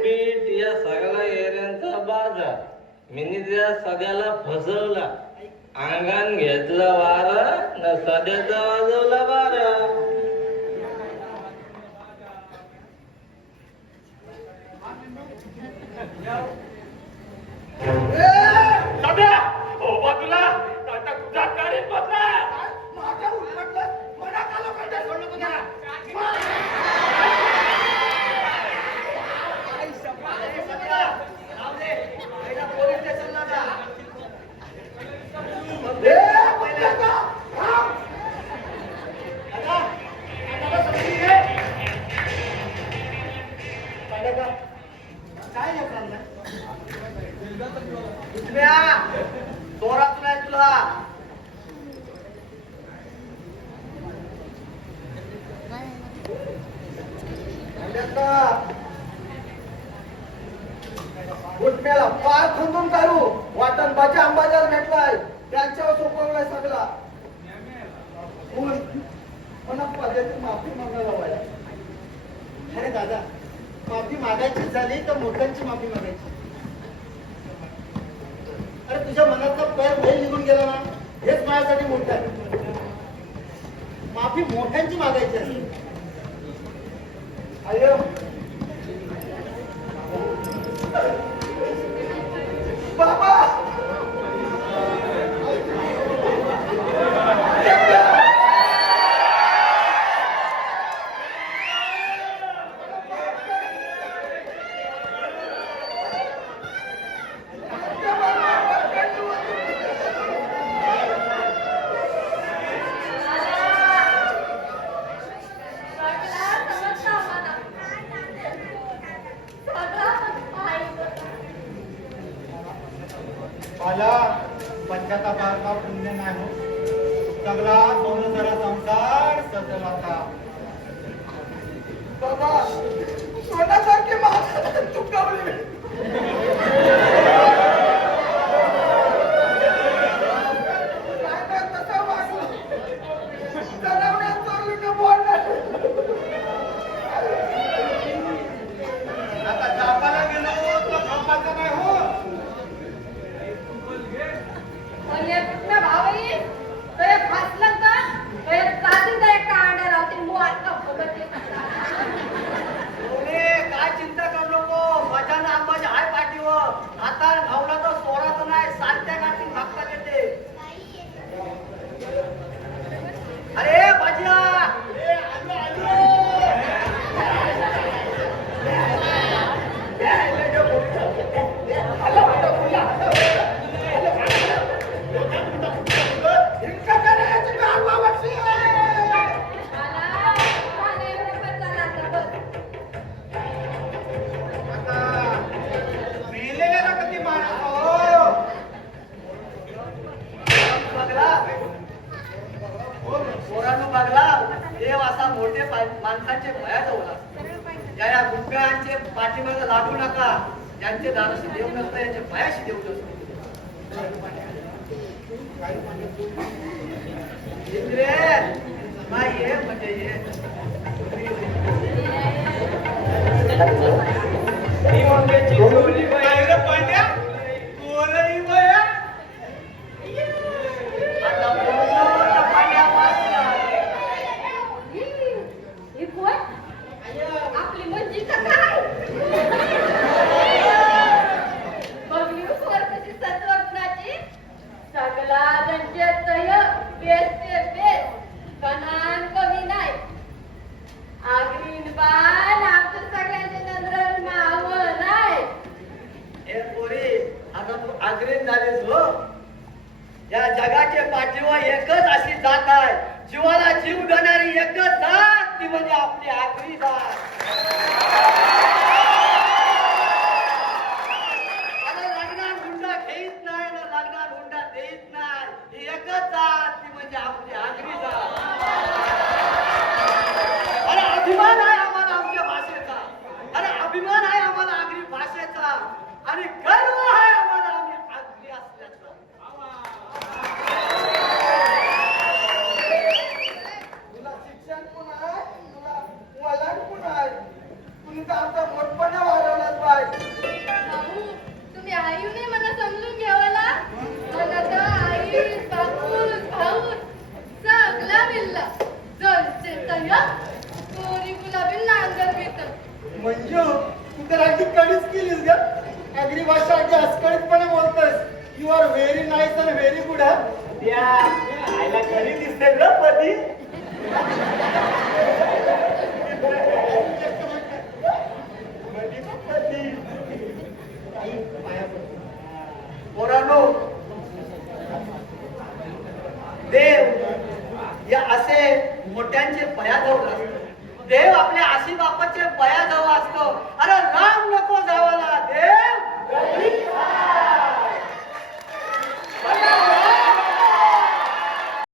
बीट या सगळ्या एरियांचा बाजार मी त्या सगळ्याला फसवला. अंगण घेतलं वार न सध्याचा वाजवला बार. सध्या हो बाजूला आता तुझा गाडीत बसला. माझ्या उलटलं मना कालो खंडे सोडलं तुझ्या. पोलीस स्टेशनला जा. काय नाही चाललंय. चोरातून आहे तुला. घुटण्याला पाय खंदून काढू वाटण बाजा अंबाजार भेटलाय त्यांच्यावर सोपवलाय सगळा. पद्धती माफी मागायला पाहिजे. अरे दादा माफी मागायची झाली तर मोठ्यांची माफी मागायची. अरे तुझ्या मनातला पैर बैल निघून गेला ना हेच माझ्यासाठी मोठं आहे. माफी मोठ्यांची मागायची असते. अरे बाबा मला पंचातापाचा पुण्य नाही. सगळा सोनसरा संसार सजला का. बाबा सोन्यासारखी माझं चुकवली. नाही तसं वागलं. चरवण्यात चोरलीनं बोलणार. आता जापाला गेलो तर खपाचा नाही हो. अरे कुठला भावई तो एक फासला का तो एक जातील तर एक कांड्या लावतील मो आता बघत काय चिंता करू नको. भजन आंबाच्या हाय पाठीवर आता भावला तर सोराचं नाही साध्या गाठी मागता येते. अरे भजिया मेलेल्याला कधी मारायचं हो. पोरांनो बघला देव असा मोठे माणसांचे भयाजवळ या गुंगांचे पाठीमागे लागू नका. ज्यांचे दाराशी देव नसतं यांचे भयाशी देव नसतं. रे बाई ये म्हणजे ये ती मंगेची चोली बाई रे पांड्या कोरई बाया आता बोलतो पाण्या वाचला ही कोण? आपली मंजी का काय? बघली हो पोर कशी सत्वज्ञाची. सगळा दंडतय बेसते बेस. कणान कमी नाही. आगरीन बाण आमच्या सगळ्यांचे नंदन मावळ नाही. हे पोरी आता तू आग्रेन झालीस हो या जगाच्या पाठीवर एकच अशी जात आहे जीवाला जीव देणारी एकच जात ती म्हणजे आपली आगरी जात आता लग्नात हुंडा घेत नाही ना लग्नात हुंडा देत नाही ही एकच जात ती म्हणजे आपली आगरी जात अरे अभिमान आहे आम्हाला आमच्या भाषेचा अरे अभिमान आहे आम्हाला आगरी भाषेचा आणि गर्व आहे आम्हाला आम्ही आगरी असल्याचा तुला शिक्षण पण आहे तुला वलन पण आहे तुम्ही तर आमचा मोठपणा वाढवलाच पाहिजे भाऊ, तुम्ही आईने मला समजून घ्यावाला. मला तर आई, बापूस, भाऊस सगळा मिळला. जलचे तय, पोरी गुलाबी नांगर घेतात. म्हणजे तू तर अगदी कडीच केलीस ग अगदी भाषा अगदी अस्खळीतपणे बोलतोस you are very nice and very good त्या आईला खरी दिसते ग पती पोरांनो देव या असे मोठ्यांचे बयाजवळ असतो देव आपल्या आशी बापाचे बयाजवळ असतो अरे